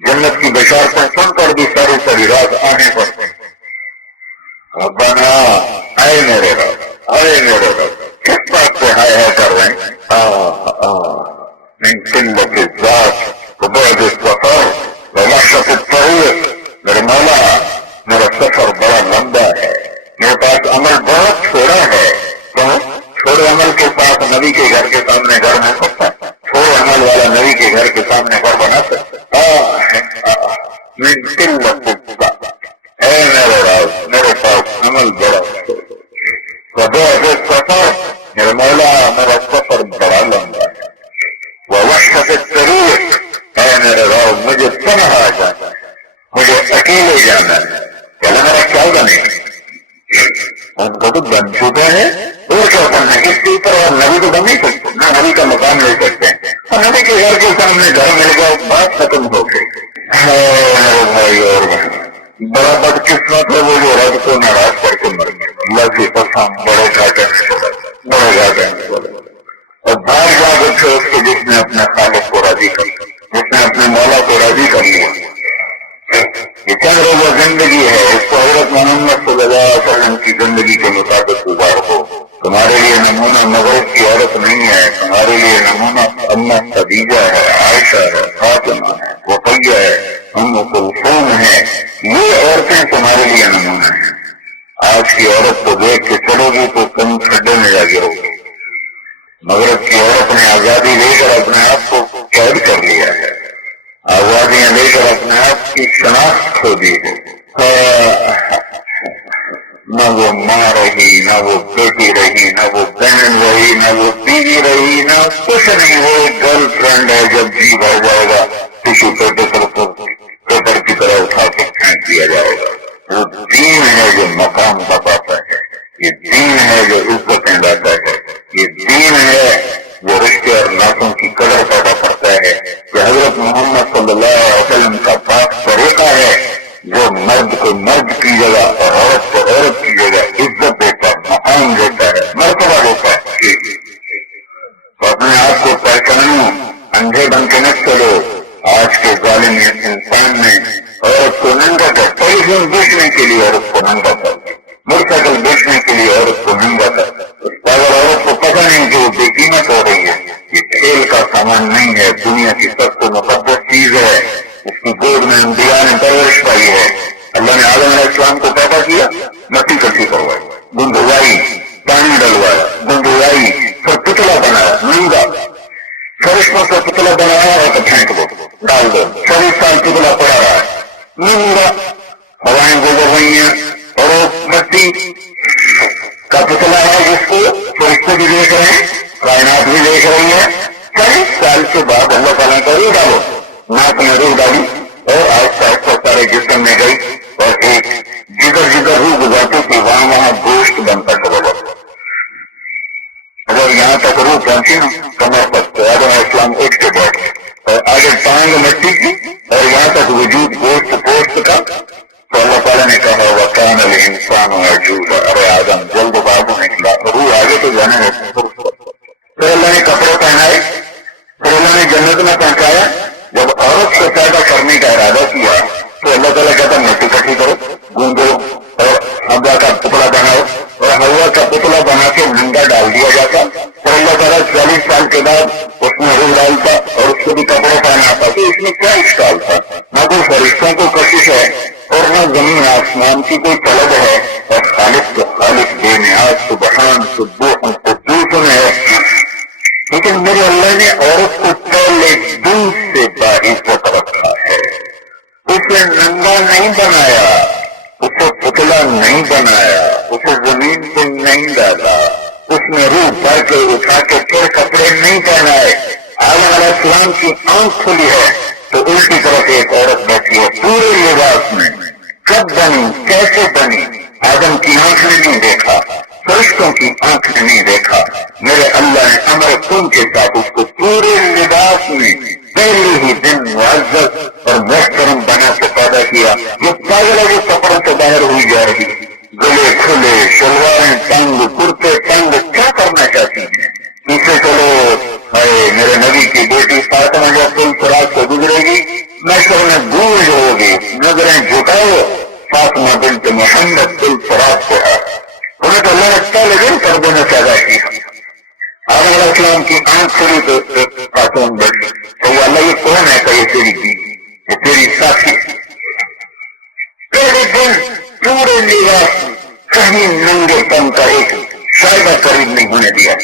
جنت کی بشارتیں سن کر بھی ساری رات آنے پڑتے ہیں. ربنا، اے میرے رب کس بات سے ہائے کر رہے ہیں؟ من قلة الذات وبعد السفر ووحشة الطريق. میرے مولا میرا سفر بڑا لمبا ہے، میرے پاس عمل بہت تھوڑا ہے. تھوڑے عمل کے ساتھ نبی کے گھر کے سامنے گھر بنا سکتا ہے؟ تھوڑے عمل والا نبی کے گھر کے سامنے گھر بنا سکتا ہے؟ من قلة الذات، اے میرے رب میرے پاس عمل بڑا ہے. وبعد السفر، میرے مولا میرا سفر بڑا لمبا ہے. ووحشة الطريق، اے میرے رب مجھے تنہا جانا ہے، مجھے اکیلے جانا ہے. پہلے میرا کیا بنے؟ ان کو تو بن چکا ہے اور کیا کرنا ہے اس کے اوپر. اور نبی تو بن نہیں سکتے، نہ نبی کا مقام لے سکتے ہیں. اور نبی کے گھر کے سامنے گھر مل گیا، بات ختم ہو گئی. بھائی اور بڑا بدقسمت ہے وہ جو رب کو ناراض کر کے مر گیا. اللہ کی قسم بڑے گھاٹے میں اور بھاگ جاگ اٹھے اس کے جس نے اپنے خالق کو راضی کر لیا، جس نے اپنے مولا کو راضی کر لیا. یہ چند روزہ زندگی ہے، اس کو حضرت محمد صلی اللہ علیہ وسلم کی زندگی کے مطابق گزار ہو. تمہارے لیے نمونہ مغرب کی عورت نہیں ہے، تمہارے لیے نمونہ اماں خدیجہ ہے، عائشہ ہے، فاطمہ ہے، رقیہ ہے، ام کلثوم ہے. یہ عورتیں تمہارے لیے نمونہ ہیں. آج کی عورت کو دیکھ کے چلو گی تو تم کھڈے میں جا گرو گی. مغرب کی عورت نے آزادی لے کر اپنے آپ کو قید کر لیا ہے، آزادیاں لے کر اپنے آپ کی شناخت کھو دی ہے. نہ وہ ماں رہی، نہ وہ بیٹی رہی، نہ وہ بہن بہن رہی نہ وہ بیوی رہی نہ کچھ نہیں، وہ گرل فرینڈ ہے. جب جی بھر جائے گا کسی پیپر کی طرح اٹھا کے پھینک دیا جائے گا. وہ دین ہے جو مقام بتاتا ہے، یہ دین ہے جو عزتیں لاتا ہے، یہ دین ہے جو رشتے اور ناطوں کی قدر پیدا کرتا ہے. کہ حضرت محمد صلی اللہ علیہ وسلم کا پاک طریقہ ہے جو مرد کو مرد کی جگہ اور عورت کو عورت کی جگہ عزت دیتا ہے، مقام دیتا ہے، مرتبہ دیتا ہے. تو اپنے آپ کو پہچانو، اندھے بن کے نہ چلو. آج کے ظالم انسان نے عورت کو ننگا کر، ٹیلی فون بیچنے کے لیے عورت کو ننگا کر، موٹر سائیکل بیچنے کے لیے عورت کو ننگا کر. اس پاگل عورت کو پتہ نہیں کہ وہ بے قیمت ہو رہی ہے. یہ کھیل کا سامان نہیں ہے، دنیا کی سب سے مقدس چیز ہے. اس کی گود میں انبیاء نے پرورش پائی ہے. اللہ نے آدم علیہ السلام کو پیدا کیا، مٹی کٹھی کروائی، گندوائی، پانی ڈلوایا، گندوائی، پھر پتلا بنایا ننگا. فرشتوں سے پتلا بنایا ہے تو پھینک دو، ڈال دو. 40 سال پتلا پڑا رہا ہے ننگا. ہوائیں گزر رہی ہیں اور وہ مٹی کا پتلا ہے جس کو فرشتے بھی دیکھ رہے ہیں، کائنات بھی دیکھ رہی ہے. 40 سال کے بعد اللہ تعالیٰ کا روح ڈالو، ناک میں روح ڈالی اور آہستہ آہستہ سارے جسم میں گئی اور ایک جدھر جدھر روح گزارتی تھی وہاں گوشت بنتا چلا جاتا. اگر یہاں تک روح پہنچی نا کمر تک تو آدم علیہ السلام اٹھ کے بیٹھ اور آگے ٹانگ مٹی کی اور یہاں تک وجود گوشت پوشت کا. تو اللہ تعالیٰ نے کہا وَكَانَ الْإِنسَانُ عَجُولًا، ارے آدم جلد بازو نکلا، روح آگے تو جانے ہے. پھر اللہ نے کپڑے پہنائے، پھر اللہ نے جنت میں پہنچایا. جب عورت کو پیدا کرنے کا ارادہ کیا تو اللہ تعالیٰ کہتا مٹی کٹھی کرو، گوندو اور حوا کا پتلا بناؤ، اور ہوا کا پتلا بنا کے ننگا ڈال دیا جاتا. پھر اللہ تعالیٰ 40 سال کے بعد اس میں روح ڈالتا اور اس کو بھی کپڑے پہناتا. تو اس میں کیا اشکال تھا؟ نہ کوئی فرشتوں کو کشش ہے اور نہ زمین آسمان کی کوئی طلب ہے، اور خالق تو خالق بے نیاز سبحان سبوح قدوس ہے. لیکن میرے اللہ نے عورت کو پہلے دن سے باعزت رکھا ہے. اسے ننگا نہیں بنایا، اسے پتلا نہیں بنایا، اسے زمین پہ نہیں ڈالا، اس میں روح بھر کے اٹھا کے پھر کپڑے نہیں پہنائے. آدم علیہ السلام کی آنکھ کھلی ہے تو الٹی طرف ایک عورت بیٹھی ہے پورے لباس میں. کب بنی، کیسے بنی؟ آدم کی آنکھ نے نہیں دیکھا، فرشتوں کی آنکھ نے نہیں دیکھا. میرے اللہ نے امر کن کے ساتھ اس کو پورے لباس میں پہلے ہی دن معزز اور محترم بنا کے پیدا کیا. یہ پاگل ہے جو کپڑوں سے باہر ہوئی جا رہی، گلے کھلے، شلواریں تنگ، کرتے تنگ، کیا کرنا چاہتی ہیں؟ پیچھے چلو. میرے نبی کی بیٹی فاطمہ جب پل فراق سے گزرے گی نشر میں گونج ہوگی، نظریں جھکاؤ، فاطمہ بنت محمد پل فراق سے ہے. انہیں تو اللہ نے پہلے دن کر دینا پیدا کیا. آدم علیہ السلام کی آنکھ کھلی تو خاتون بیٹھی تو وہ اللہ یہ کون ہے کہ یہ تیری بیوی، یہ تیری ساتھی. پہلے دن پورے لباس کہیں ننگے پن کا ایک شائبہ قریب نہیں ہونے دیا.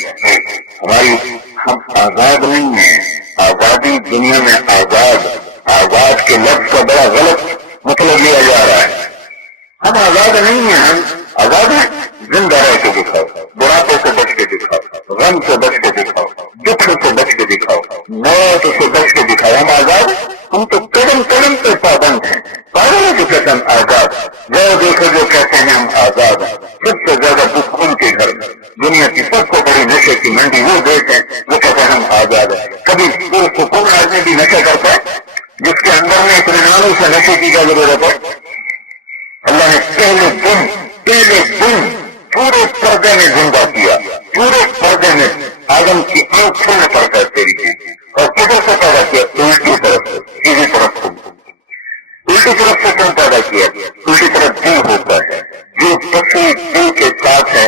ہماری ہم آزاد نہیں ہیں. آزادی دنیا میں آزاد کے لفظ کا بڑا غلط مطلب لیا جا رہا ہے. ہم آزاد نہیں ہیں، ہم آزاد ہیں. زندہ رہ کے دکھاؤ، بڑھاپے سے بچ کے دکھاؤ، غم سے بچ کے دکھاؤ، دکھ سے بچ کے دکھاؤ، موت سے بچ کے دکھاؤ. ہم آزاد ہیں. ہم تو قدم قدم پہ پابند ہیں. پاگل ہے جو کہتے ہیں آزاد. جاؤ دیکھو جو کہتے ہیں ہم آزاد ہیں. سب سے زیادہ دکھ ان کے گھر میں، دنیا کی سب سے بڑی نشے کی منڈی وہ دیتے ہیں وہ کہتے ہیں ہم آزاد ہیں. کبھی سکون آدمی بھی نشہ کرتا ہے جس کے اندر میں اطمینان سے نشے کی کیا ضرورت ہے؟ اللہ نے پہلے دن پورے پردے میں زندہ کیا. پورے پردے میں آدم کی آنکھ کھلنے پڑتا ہے تیری کی، اور کدھر سے پیدا کیا؟ الٹی طرف سے، سیدھی طرف سے. الٹی طرف سے کیوں پیدا کیا؟ الٹی طرف دل ہوتا ہے جو پسی دل کے ساتھ ہے.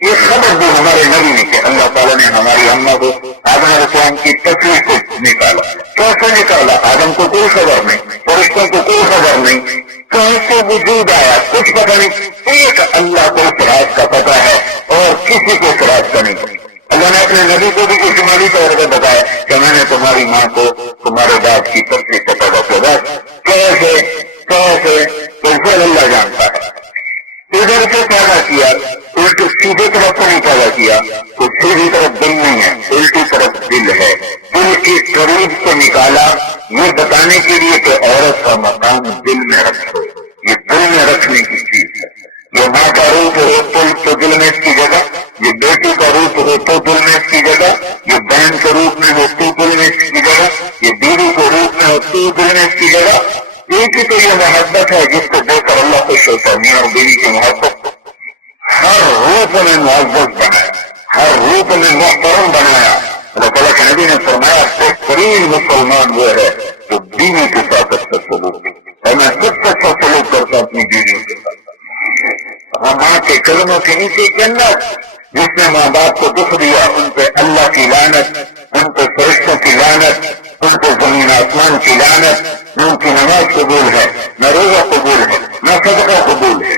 یہ خبر بھی ہمارے نبی نے کہ اللہ تعالیٰ نے ہماری اماں کو آدم علیہ السلام کی تصویر کو نکالا. کیسے نکالا؟ آدم کو کوئی خبر نہیں، فرشتوں کو کوئی خبر نہیں، کیسے وجود آیا کچھ پتہ نہیں. ایک اللہ کو فراق کا پتہ ہے اور کسی کو فراق کا نہیں. اللہ نے اپنے نبی کو بھی اجمالی طور پر بتایا کہ میں نے تمہاری ماں کو تمہارے باپ کی تصویر سے پیدا کیا. کیسے تو پھر اللہ جانتا ہے. ادھر سے پیدا کیا، الٹے سیدھے طرف سے نہیں پیدا کیا تو سیدھی طرف دل نہیں ہے، الٹی طرف دل ہے. دل کے قریب سے نکالا یہ بتانے کے لیے کہ عورت کا مقام دل میں رکھو. یہ دل میں رکھنے کی چیز ہے. یہ ماں کا روپ ہو تو دل میں اس کی جگہ، یہ بیٹی کا روپ ہو تو دل میں اس کی جگہ، یہ بہن کے روپ میں ہو تو دل میں اس کی جگہ، یہ بیوی کے روپ میں ہو تو دل میں اس کی جگہ. ایک ہی تو یہ محبت ہے جس کو دیکھ کر اللہ خوش ہوتا ہے. میاں اور بیوی کی محبت ہر روپ میں معزز بنایا، ہر روپ میں محترم بنایا. اللہ تعالیٰ کے نبی نے فرمایا بہترین مسلمان وہ ہے جو بیوی کے ساتھ اچھا سلوک کرے، اور میں سب سے اچھا سلوک کرتا اپنی بیویوں کے ساتھ. ماں کے قدموں کے نیچے جنت. جس نے ماں باپ کو دکھ دیا ان پہ اللہ کی لعنت، ان پہ فرشتوں کی لعنت، ان پہ زمین آسمان کی لعنت. ان کی نماز قبول ہے، نہ روزہ قبول ہے، نہ صدقہ قبول ہے.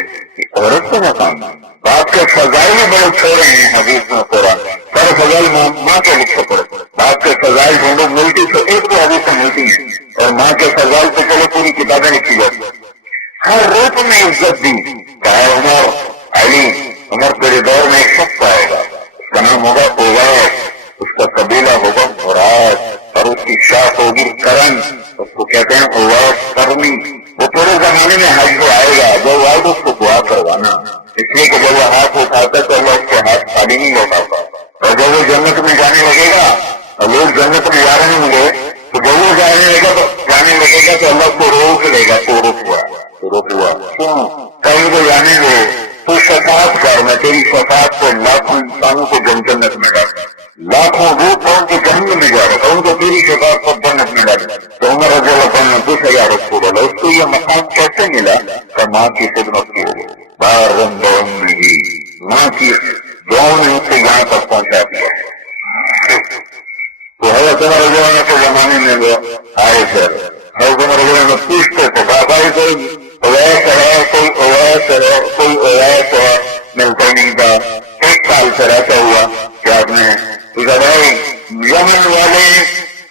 عورت کا مقام باپ کے فضائل بڑے چھوڑے ہیں حدیث میں قرآن. سارے فضائل ماں کے لکھے پڑے. باپ کے فضائل ڈھونڈو ملتی تو ایک تو حدیث ملتی ہیں، اور ماں کے فضائل تو چلو پوری کتابیں لکھی جاتی ہیں. ہر روپ میں عزت دی. چاہے عمر علی، عمر تیرے دور میں ایک شخص آئے گا، اس کا نام ہوگا اویس، اس کا قبیلہ ہوگا مراد، اور اس کی شاخ ہوگی کرن. اس کو کہتے ہیں اویس کرنی. وہ پورے زمانے میں حج کو آئے گا. جب آئے تو اس کو دعا کروانا، اس لیے کہ جب وہ ہاتھ اٹھاتا تو اللہ اس کے ہاتھ خالی نہیں لوٹاتا. اور جب وہ جنت میں جانے لگے گا اور لوگ جنت میں جا رہے ہوں گے تو جب وہ جانے لگے گا تو اللہ کو روک لے گا. تو رک ہوا کیوں؟ کہیں کو جانے دو، تو شفاعت کر، میں تیری شفاعت کو لاکھوں انسانوں کو جنت میں ڈال، لاکھوں روح کون کے جہنم میں جا رہا تھا ان کو تیری شفاعت کو جنت میں ڈال. تو عمر رضی اللہ عنہ 2000 رسول اللہ. اس کو یہ مقام کیسے ملا کہ ماں کی خدمت کی ہو. بار رم نہیں، ماں کی دعاؤں نے اس سے یہاں تک پہنچا دیا. تو حضرت عمر رضی اللہ عنہ کے زمانے میں وہ آئے تھے. حضرت عمر رضی اللہ عنہ پوچھتے تھے بابا کوئی اویس ہے، کوئی اویس ہے، کوئی اویس ہے. ملتا نہیں تھا. 1 سال سے رہتا ہوا کہ آپ نے بھائی یمن والے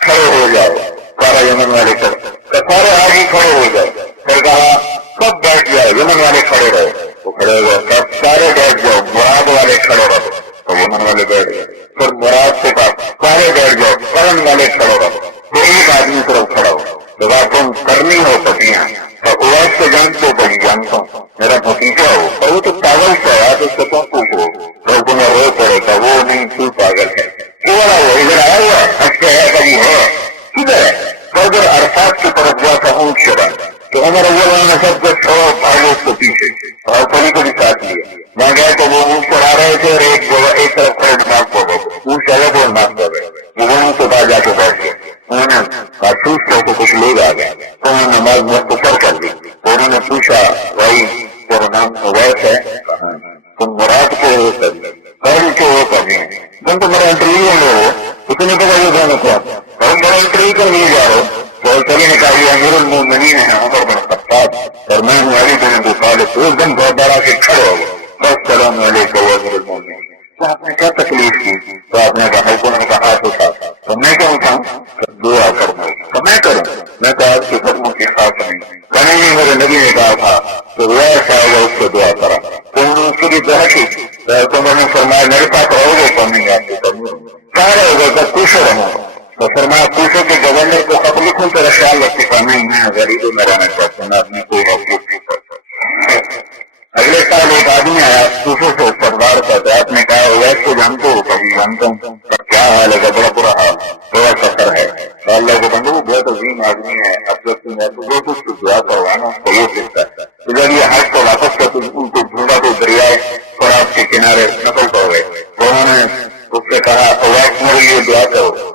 کھڑے ہو جاؤ. سارا یمن والے سارے آج ہی کھڑے ہو جاؤ. پھر کہا سب بیٹھ جاؤ، یمن والے کھڑے رہو. وہ کھڑے ہو گئے. سب سارے بیٹھ جاؤ، مراد والے کھڑے رہو. تو یمن والے بیٹھ گئے. پھر مراد سے کہا سارے بیٹھ جاؤ، کرن والے کھڑے رہو. تو ایک آدمی صرف کھڑا ہو. جب آپ تم کرنی ہو پتیاں تو اویس کو جانتے ہو؟ بڑی جانتا ہوں، میرا بھتیجا ہو. اور وہ تو پاگل سے آیا تو اس کو کیوں پوچھو؟ لوگ تمہیں رو پڑے گا. وہ نہیں، تو پاگل ہے. کیوں رہا وہ ادھر آیا ہوا ہنستے ہے کبھی ہے کدھر ہے؟ تو ادھر عرفات کی طرف گیا تھا اونٹ چرا. تو عمر رضی اللہ عنہ نے سب کو چھوڑا پاگل اس کو پیچھے اور پلی کو بھی ساتھ لیا. وہاں گئے تو وہ اونٹ چڑھا رہے تھے اور ایک جگہ ایک طرف کھڑے نماز پڑھ رہے تھے. اونٹ چلے تو نماز پڑھ رہے. وہ اونٹ کے پاس جا کے بیٹھ گئے. انہوں نے محسوس کیا کہ کچھ لوگ آ گئے تو انہوں نے نماز مختصر کر دی. تو انہوں نے پوچھا بھائی تیرا نام اویس ہے؟ کہاں؟ تم مراد کو ہو کرن کے ہو کبھی تم تو میرا انٹرویو لے ہو. اتنے پتا یہ کہنا کیا ہم میرا انٹرویو کر لیے جا رہے ہو. تو چلی نے کہا یہ امیر المومنین ہیں عمر بن خطاب اور میں علی بن ابی طالب. ایک دم بہت بڑا کے کھڑے ہو گئے. السلام علیکم امیر المومنین. تو آپ نے کیا تکلیف کی؟ تو آپ نے کہا حکم نے کہا ہاتھ اٹھا. تو میں کیا اٹھاؤں؟ دعا کروں. تو میں کروں. میں کہا آپ کے قدموں کی خاص نہیں. کہیں میرے نبی نے کہا تھا تو روایت آئے گا اس سے دعا کرا. تو انہوں نے اس کی بھی دعا کی. تو میں نے فرمایا میرے ساتھ رہو گے تو نہیں آپ کو کروں. کہاں رہو گے؟ تو پوچھو رہوں. تو فرمایا پوچھو کہ گورنر کو خط لکھوں تیرا خیال رکھتے کا نہیں میں غریبوں میں رہنا چاہتا ہوں. میں اپنی کوئی حقوق نہیں کرتا. اگلے سال ایک آدمی آیا دوسرے سے سردار کا. تو آپ نے کہا ویس کو جانتے ہو؟ کبھی جانتا ہوں. کیا حال ہے؟ بڑا برا حال، بڑا سفر ہے. اللہ کو بندو بہت عظیم آدمی ہے. اب جب تم ہے تو اس کو دعا کروانا تو وہ سکتا ہے. تو جب یہ حج کو واپس کر ان کو ڈھونڈا تو دریائے اور آپ کے کنارے نقل کر گئے. انہوں نے اس سے کہا ویس میرے لیے دعا کرو.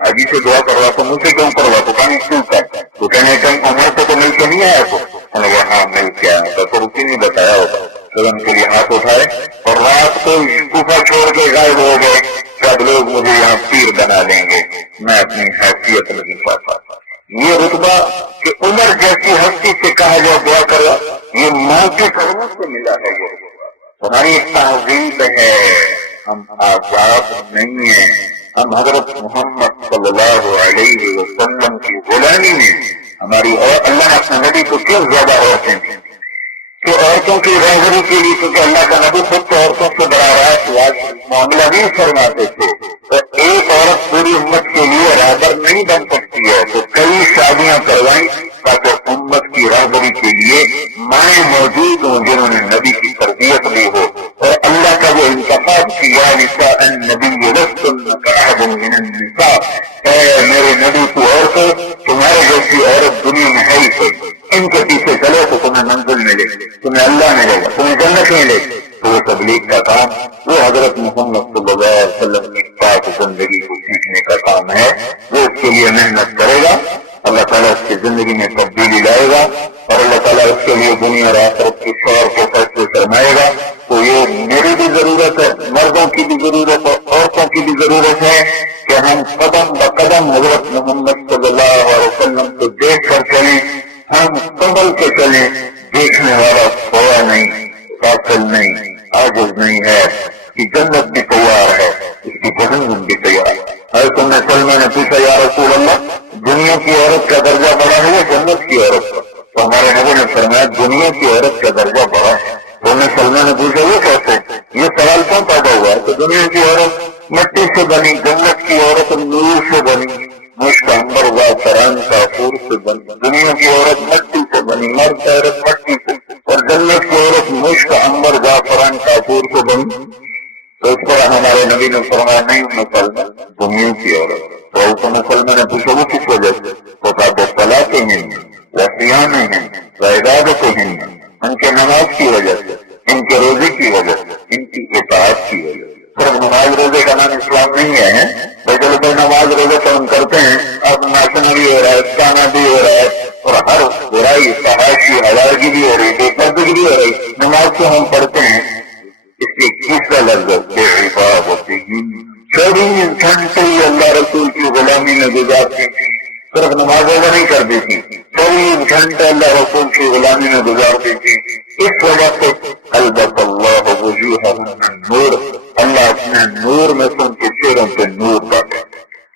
حاجی سے دعا کروا تو مجھ سے کیوں کروا؟ تو کہانی کیوں کرتا ہے؟ تو کہنے کہیں عمر کو تو مل کے نہیں آیا. تو نے کہا ہاں مل کے آیا تو روکی نہیں بتایا ہوگا. تو ان کے لیے ہاتھ اٹھائے اور رات کو کوفہ چھوڑ کے غائب ہو گئے. سب لوگ مجھے یہاں پیر بنا لیں گے. میں اپنی حیثیت نہیں پاتا. یہ رتبہ کہ عمر جیسی ہستی سے کہا جائے دعا کرو یہ ماں کی کرموں سے ملا ہے. یہ ہماری تہذیب ہے. ہم آزاد نہیں ہیں. ہم حضرت محمد صلی اللہ علیہ وسلم کی غلامی میں ہماری اور اللہ نے اپنے نبی کو کیوں زیادہ عورتیں دی کہ عورتوں کی رہبری کے لیے، کیونکہ اللہ کا نبی خود تو عورتوں سے براہ راست معاملہ نہیں فرماتے تھے، تو ایک عورت پوری امت کے لیے رہبر نہیں بن سکتی ہے، تو کئی شادیاں کروائیں تاکہ امت کی رہبری کے لیے مائیں موجود ہوں جنہوں نے نبی کی تربیت لی ہو، اور اللہ کا جو انتخاب کیا نساء النبی لستن کأحد من النساء، اے میرے نبی کی عورتوں، تمہارے جیسی عورت دنیا میں ہے ہی کوئی، ان کے پیچھے چلو تو تمہیں منزل ملے، تمہیں اللہ ملے گا، تمہیں جنت ملے گی۔ تو وہ تبلیغ کا کام، وہ حضرت محمد صلی اللہ علیہ وسلم کی پاک زندگی کو سیکھنے کا کام ہے، وہ اس کے لیے محنت کرے گا، اللہ تعالیٰ اس کی زندگی میں تبدیلی لائے گا، اور اللہ تعالیٰ اس کے لیے دنیا اور آخرت کے شور کو فیصلے فرمائے گا۔ تو یہ میری بھی ضرورت ہے، مردوں کی بھی ضرورت ہے، عورتوں کی بھی ضرورت ہے کہ ہم قدم بقدم حضرت محمد صلی اللہ علیہ وسلم کو دیکھ کر چلیں، ہم سنبھل کے چلیں، دیکھنے والا سویا نہیں، غافل نہیں، عاجز نہیں ہے، اس کی جنت بھی تیار ہے، اس کی جہنم بھی تیار ہے۔ حضرت ام سلمہ نے پوچھا یا رسول اللہ، دنیا کی عورت کا درجہ بڑا ہے یا جنت کی عورت کا؟ تو ہمارے نبی نے فرمایا دنیا کی عورت کا درجہ بڑا ہے۔ تو ام سلمہ نے پوچھا یہ کیسے؟ یہ سوال کیوں پیدا ہوا ہے کہ دنیا کی عورت مٹی سے بنی، جنت کی عورت نور سے بنی، مشک عنبر زعفران کافور سے بنی، دنیا کی عورت مٹی سے بنی، مرد عورت مٹی سے، اور جنت کی عورت مشک عنبر زعفران کافور سے بنی۔ تو اس پر ہمارے نبی نے فرمایا نہیں مسلمان، دنیا کی عورت۔ تو اس مسلمان نے پوچھا وہ کس وجہ سے؟ وہ کہا صلاتہن و صیامہن و عبادتہن، ان کے نماز کی وجہ سے، ان کے روزے کی وجہ سے، ان کی اطاعت کی وجہ سے۔ صرف نماز روزے کا نام اسلام نہیں ہے، لیکن لوگ نماز روزے تو ہم کرتے ہیں، اب ناچنا بھی ہو رہا ہے، گانا بھی ہو رہا ہے، اور ہر برائی فحاشی حوالگی بھی ہو رہی ہے، بے پردگی بھی ہو رہی ہے، نماز تو ہم پڑھتے ہیں۔ اس کی تیسرا لفظ عبادتہن، 24 گھنٹے اللہ رسول کی غلامی میں گزارتی تھی، صرف نماز روزہ نہیں کرتی تھی، 24 گھنٹے اللہ رسول کی غلامی میں گزارتی تھی۔ اس وجہ سے البت اللہ وجوہہن النور، اللہ اپنے نور میں سے ان کے چہروں پہ نور ڈالے،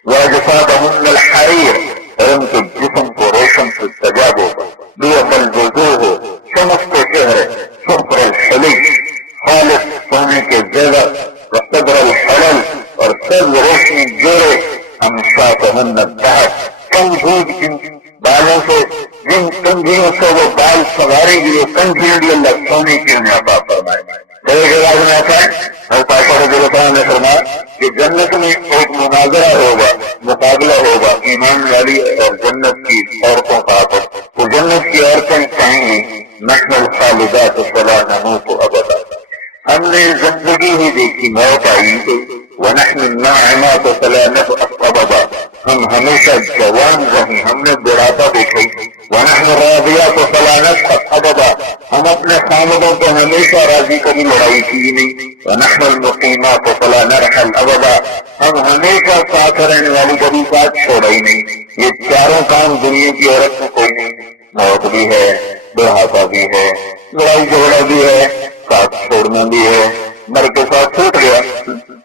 واجسادہن الحریر، اور ان کے جسم کو ریشم سے سجا ہوگا، بیض الوجوہ، چمکتے چہرے، صفر الحلی، خالص سونے کے زیور، وصدر الحلل، اور سب روشنی جوڑے، امشاطہن الذہب، کنگھی جن بالوں سے، جن کنگھیوں سے وہ بال سنوارے گی، وہ کنگھیاں بھی اللہ سونے کی انہیں عطا فرمائے۔ ایک جگہ میں آتا ہے حضرت عائشہ رضی اللہ عنہا نے فرمایا کہ جنت میں ایک مناظرہ ہوگا، مقابلہ ہوگا ایمان والی اور جنت کی عورتوں کا آپس۔ تو جنت کی عورتیں کہیں گی نحن الخالدات فلا نموت ابدا، ہم نے زندگی ہی دیکھی، موت آئی تو ونحن الناعمات فلا نبأس ابدا، ہم ہمیشہ جوان رہیں، ہم نے بڑھاپا دیکھی، ونحن الراضیات فلا نسخط ابدا، ہم اپنے خامدوں کو ہمیشہ راضی کبھی لڑائی کی نہیں، ونحن المقیمات فلا نرحل ابدا، ہم ہمیشہ ساتھ رہنے والی کبھی ساتھ چھوڑا ہی نہیں۔ یہ چاروں کام دنیا کی عورت میں کوئی نہیں، موت بھی ہے، بڑھاپا بھی ہے، لڑائی جھگڑا بھی ہے، ساتھ چھوڑنا بھی ہے، مر کے ساتھ چھوٹ گیا۔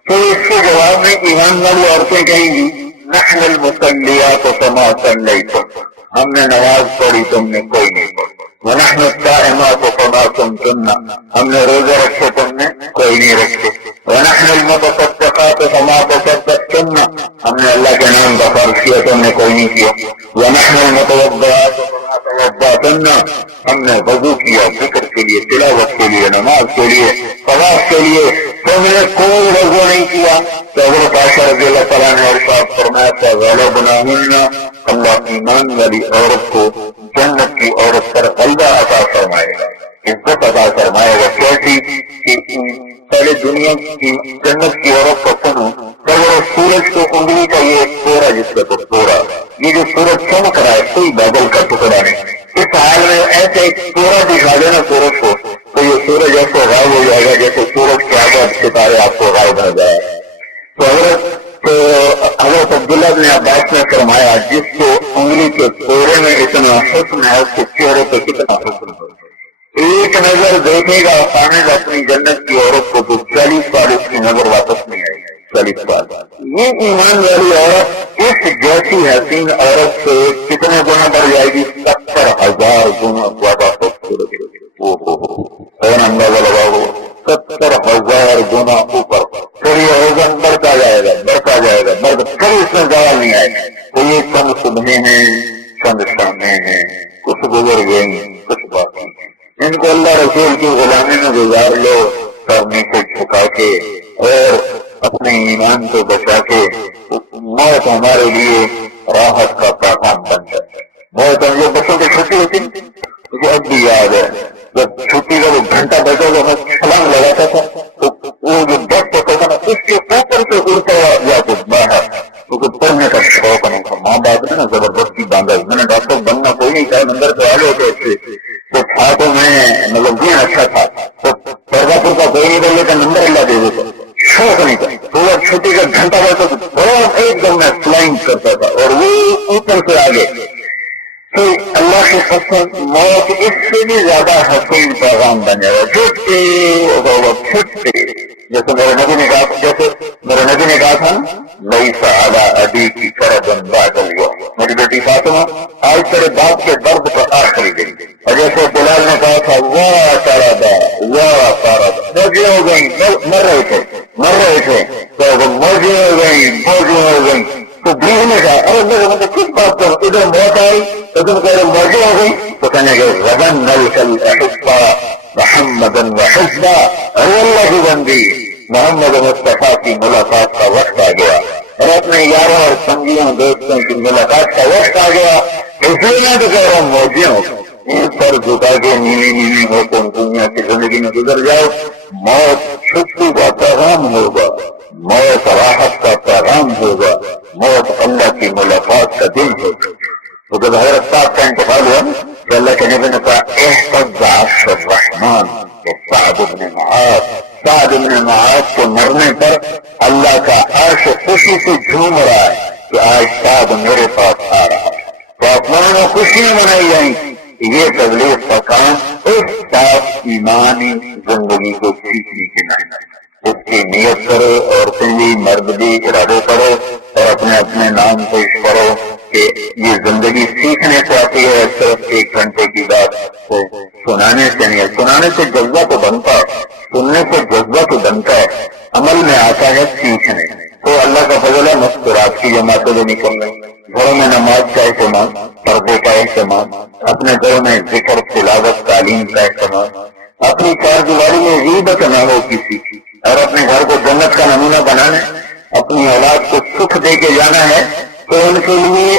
تو اس کے جواب میں ایمان والی عورتیں کہیں گی نحن المصلیات فما صلیتم، ہم نے نماز پڑھی تم نے کوئی نہیں پڑھی، ونحن الصائمات فما صمتن، ہم نے روزے رکھے تم نے کوئی نہیں رکھے، ونحن المتصدقات فما تصدقتن، ہم نے اللہ کے نام کا فرض کیا تم نے کوئی نہیں کیا، ونحن المتوضئات فما توضأتن، ہم نے وضو کیا ذکر کے لیے، تلاوت کے لیے، نماز کے لیے، طواف کے لیے، تم نے کوئی وضو نہیں کیا۔ تو حضرت عائشہ رضی اللہ تعالیٰ نے ارشاد فرمایا تھا غلبناہن، اللہ ایمان والی عورت کو جنت کی عورت پر غلبہ عطا فرمائے گا، عزت عطا فرمائے گا۔ کیسی کہ پہلے دنیا کی جنت کی عورت کو سنو، جب وہ سورج کو انگلی کا یہ کوڑا، جس کا تو کوڑا، یہ جو سورج چمک رہا ہے کوئی بادل کا ٹکڑا نہیں، اس حال میں ایسے ایک کوڑا دکھا دینا سورج کو تو یہ سورج ایسے غائب ہو جائے گا جیسے سورج کے آگے ستارے آپ کو غائب ہو جائے۔ تو حضرت عبداللہ بن عباس نے فرمایا جس کو انگلی کے کوڑے میں اتنا حسن ہے اس کے چہرے پہ کتنا حسن ہو، ایک نظر دیکھے گا خامد اپنی جنت کی عورت کو تو 40 سال اس کی نظر واپس نہیں آئے گی، 40 سال۔ یہ ایمان والی عورت اس جیسی حسین عورت سے کتنے گنا بڑھ جائے گی؟ 70,000 گنا زیادہ خوبصورت اور اندازہ لگاؤ 70,000 گنا اوپر، پھر یہ وزن بڑھتا جائے گا بڑھتا جائے گا پھر اس میں زوال نہیں آئے گا۔ تو یہ چند صبحیں ہیں، چند شامیں ہیں، کچھ گزر گئی کچھ باقی ہیں، ان کو اللہ رسول کی غلامی میں گزار لو، سر نیچے جھکا کے اور اپنے ایمان کو بچا کے۔ موت ہمارے لیے راحت کا پیغام بن جائے۔ موت ہم لوگ بچوں کی چھٹی ہوتی، مجھے اب بھی یاد ہے جب چھٹی کا وہ گھنٹہ بچا تو میں چھلانگ لگاتا تھا، تو وہ جو ڈسٹ ہوتا تھا نا اس کے اوپر سے اڑتا یا تو باہر، کیونکہ پڑھنے کا شوق نہیں تھا۔ ماں باپ نے نا زبردستی باندھا، میں نے ڈاکٹر بننا کوئی نہیں تھا، نمبر پہ آ گئے تھے اچھے تو تھا، تو میں مطلب بھی اچھا تھا، تو پردہ پورتا کوئی نہیں بن لیتا، نمبر اللہ دے دیتا، شوق نہیں تھا۔ تو وہ چھٹی کا گھنٹہ بچا تو بہت ایک دم میں فلائنگ کرتا تھا اور وہ اوپر سے آگے۔ تو اللہ کی قسم موت اس سے بھی زیادہ حسین پیغام بنے گا، چھٹے جیسے میرے نبی نے کہا تھا لیس علی ابی کی کربن بعد اليوم، میری بیٹی فاطمہ آج تیرے باپ کے درد پر آخری دن۔ اور جیسے بلال نے کہا تھا وا ساردا موجیں ہو گئی، مر رہے تھے تو وہ موجیں ہو گئی تو بیوی نے کہا ارے میرے کس بات پر ادھر موت آئی تو تم کہہ رہے موجیں ہو گئی، تو کہنے گئے غدن نلقل احبا محمدن وحزبا، ارے اللہ کی بندی محمد مصطفیٰ کی ملاقات کا وقت آ گیا اور اپنے یاروں اور سنگیوں دوستوں کی ملاقات کا وقت آ گیا، اس لیے میں تو کہہ رہا ہوں موجیں ہو سر جھکا کے نیوی ہو تو دنیا کی زندگی میں گزر جاؤ۔ موت چھٹی کا پیغام ہوگا، موت راحت کا پیغام ہوگا، موت اللہ کی ملاقات کا دن ہوگا۔ تو جب حضرت صاحب کا انتقال ہوا تو اللہ کے نبی نے کہا احفظ عرش الرحمن سعد بن معاذ کو مرنے پر اللہ کا عرش خوشی سے جھوم رہا ہے کہ آج سعد میرے پاس آ رہا ہے، تو اپنوں خوشیاں منائی جائیں۔ یہ تبلیغ کا کام اس صاف ایمانی زندگی کو سیکھنے کے لیے اس کی نیت کرو، عورتیں بھی مرد بھی ارادے کرو اور اپنے اپنے نام پیش کرو کہ یہ زندگی سیکھنے سے آتی ہے، صرف 1 گھنٹے کی بات کو سنانے سے نہیں ہے۔ سنانے سے جذبہ تو بنتا ہے، سننے سے جذبہ تو بنتا ہے، عمل میں آتا ہے سیکھنے۔ تو اللہ کا فضل ہے مسکرات کی جماعتیں بھی نکل رہی، گھروں میں نماز کا اہتمام، پردے کا اہتمام، اپنے گھروں میں ذکر تلاوت تعلیم کا اہتمام، اپنی 4 دیواری میں غیبت نہ ہو کسی کی، اور اپنے گھر کو جنت کا نمونہ بنانا، اپنی اولاد کو سکھ دے کے جانا ہے تو ان کے لیے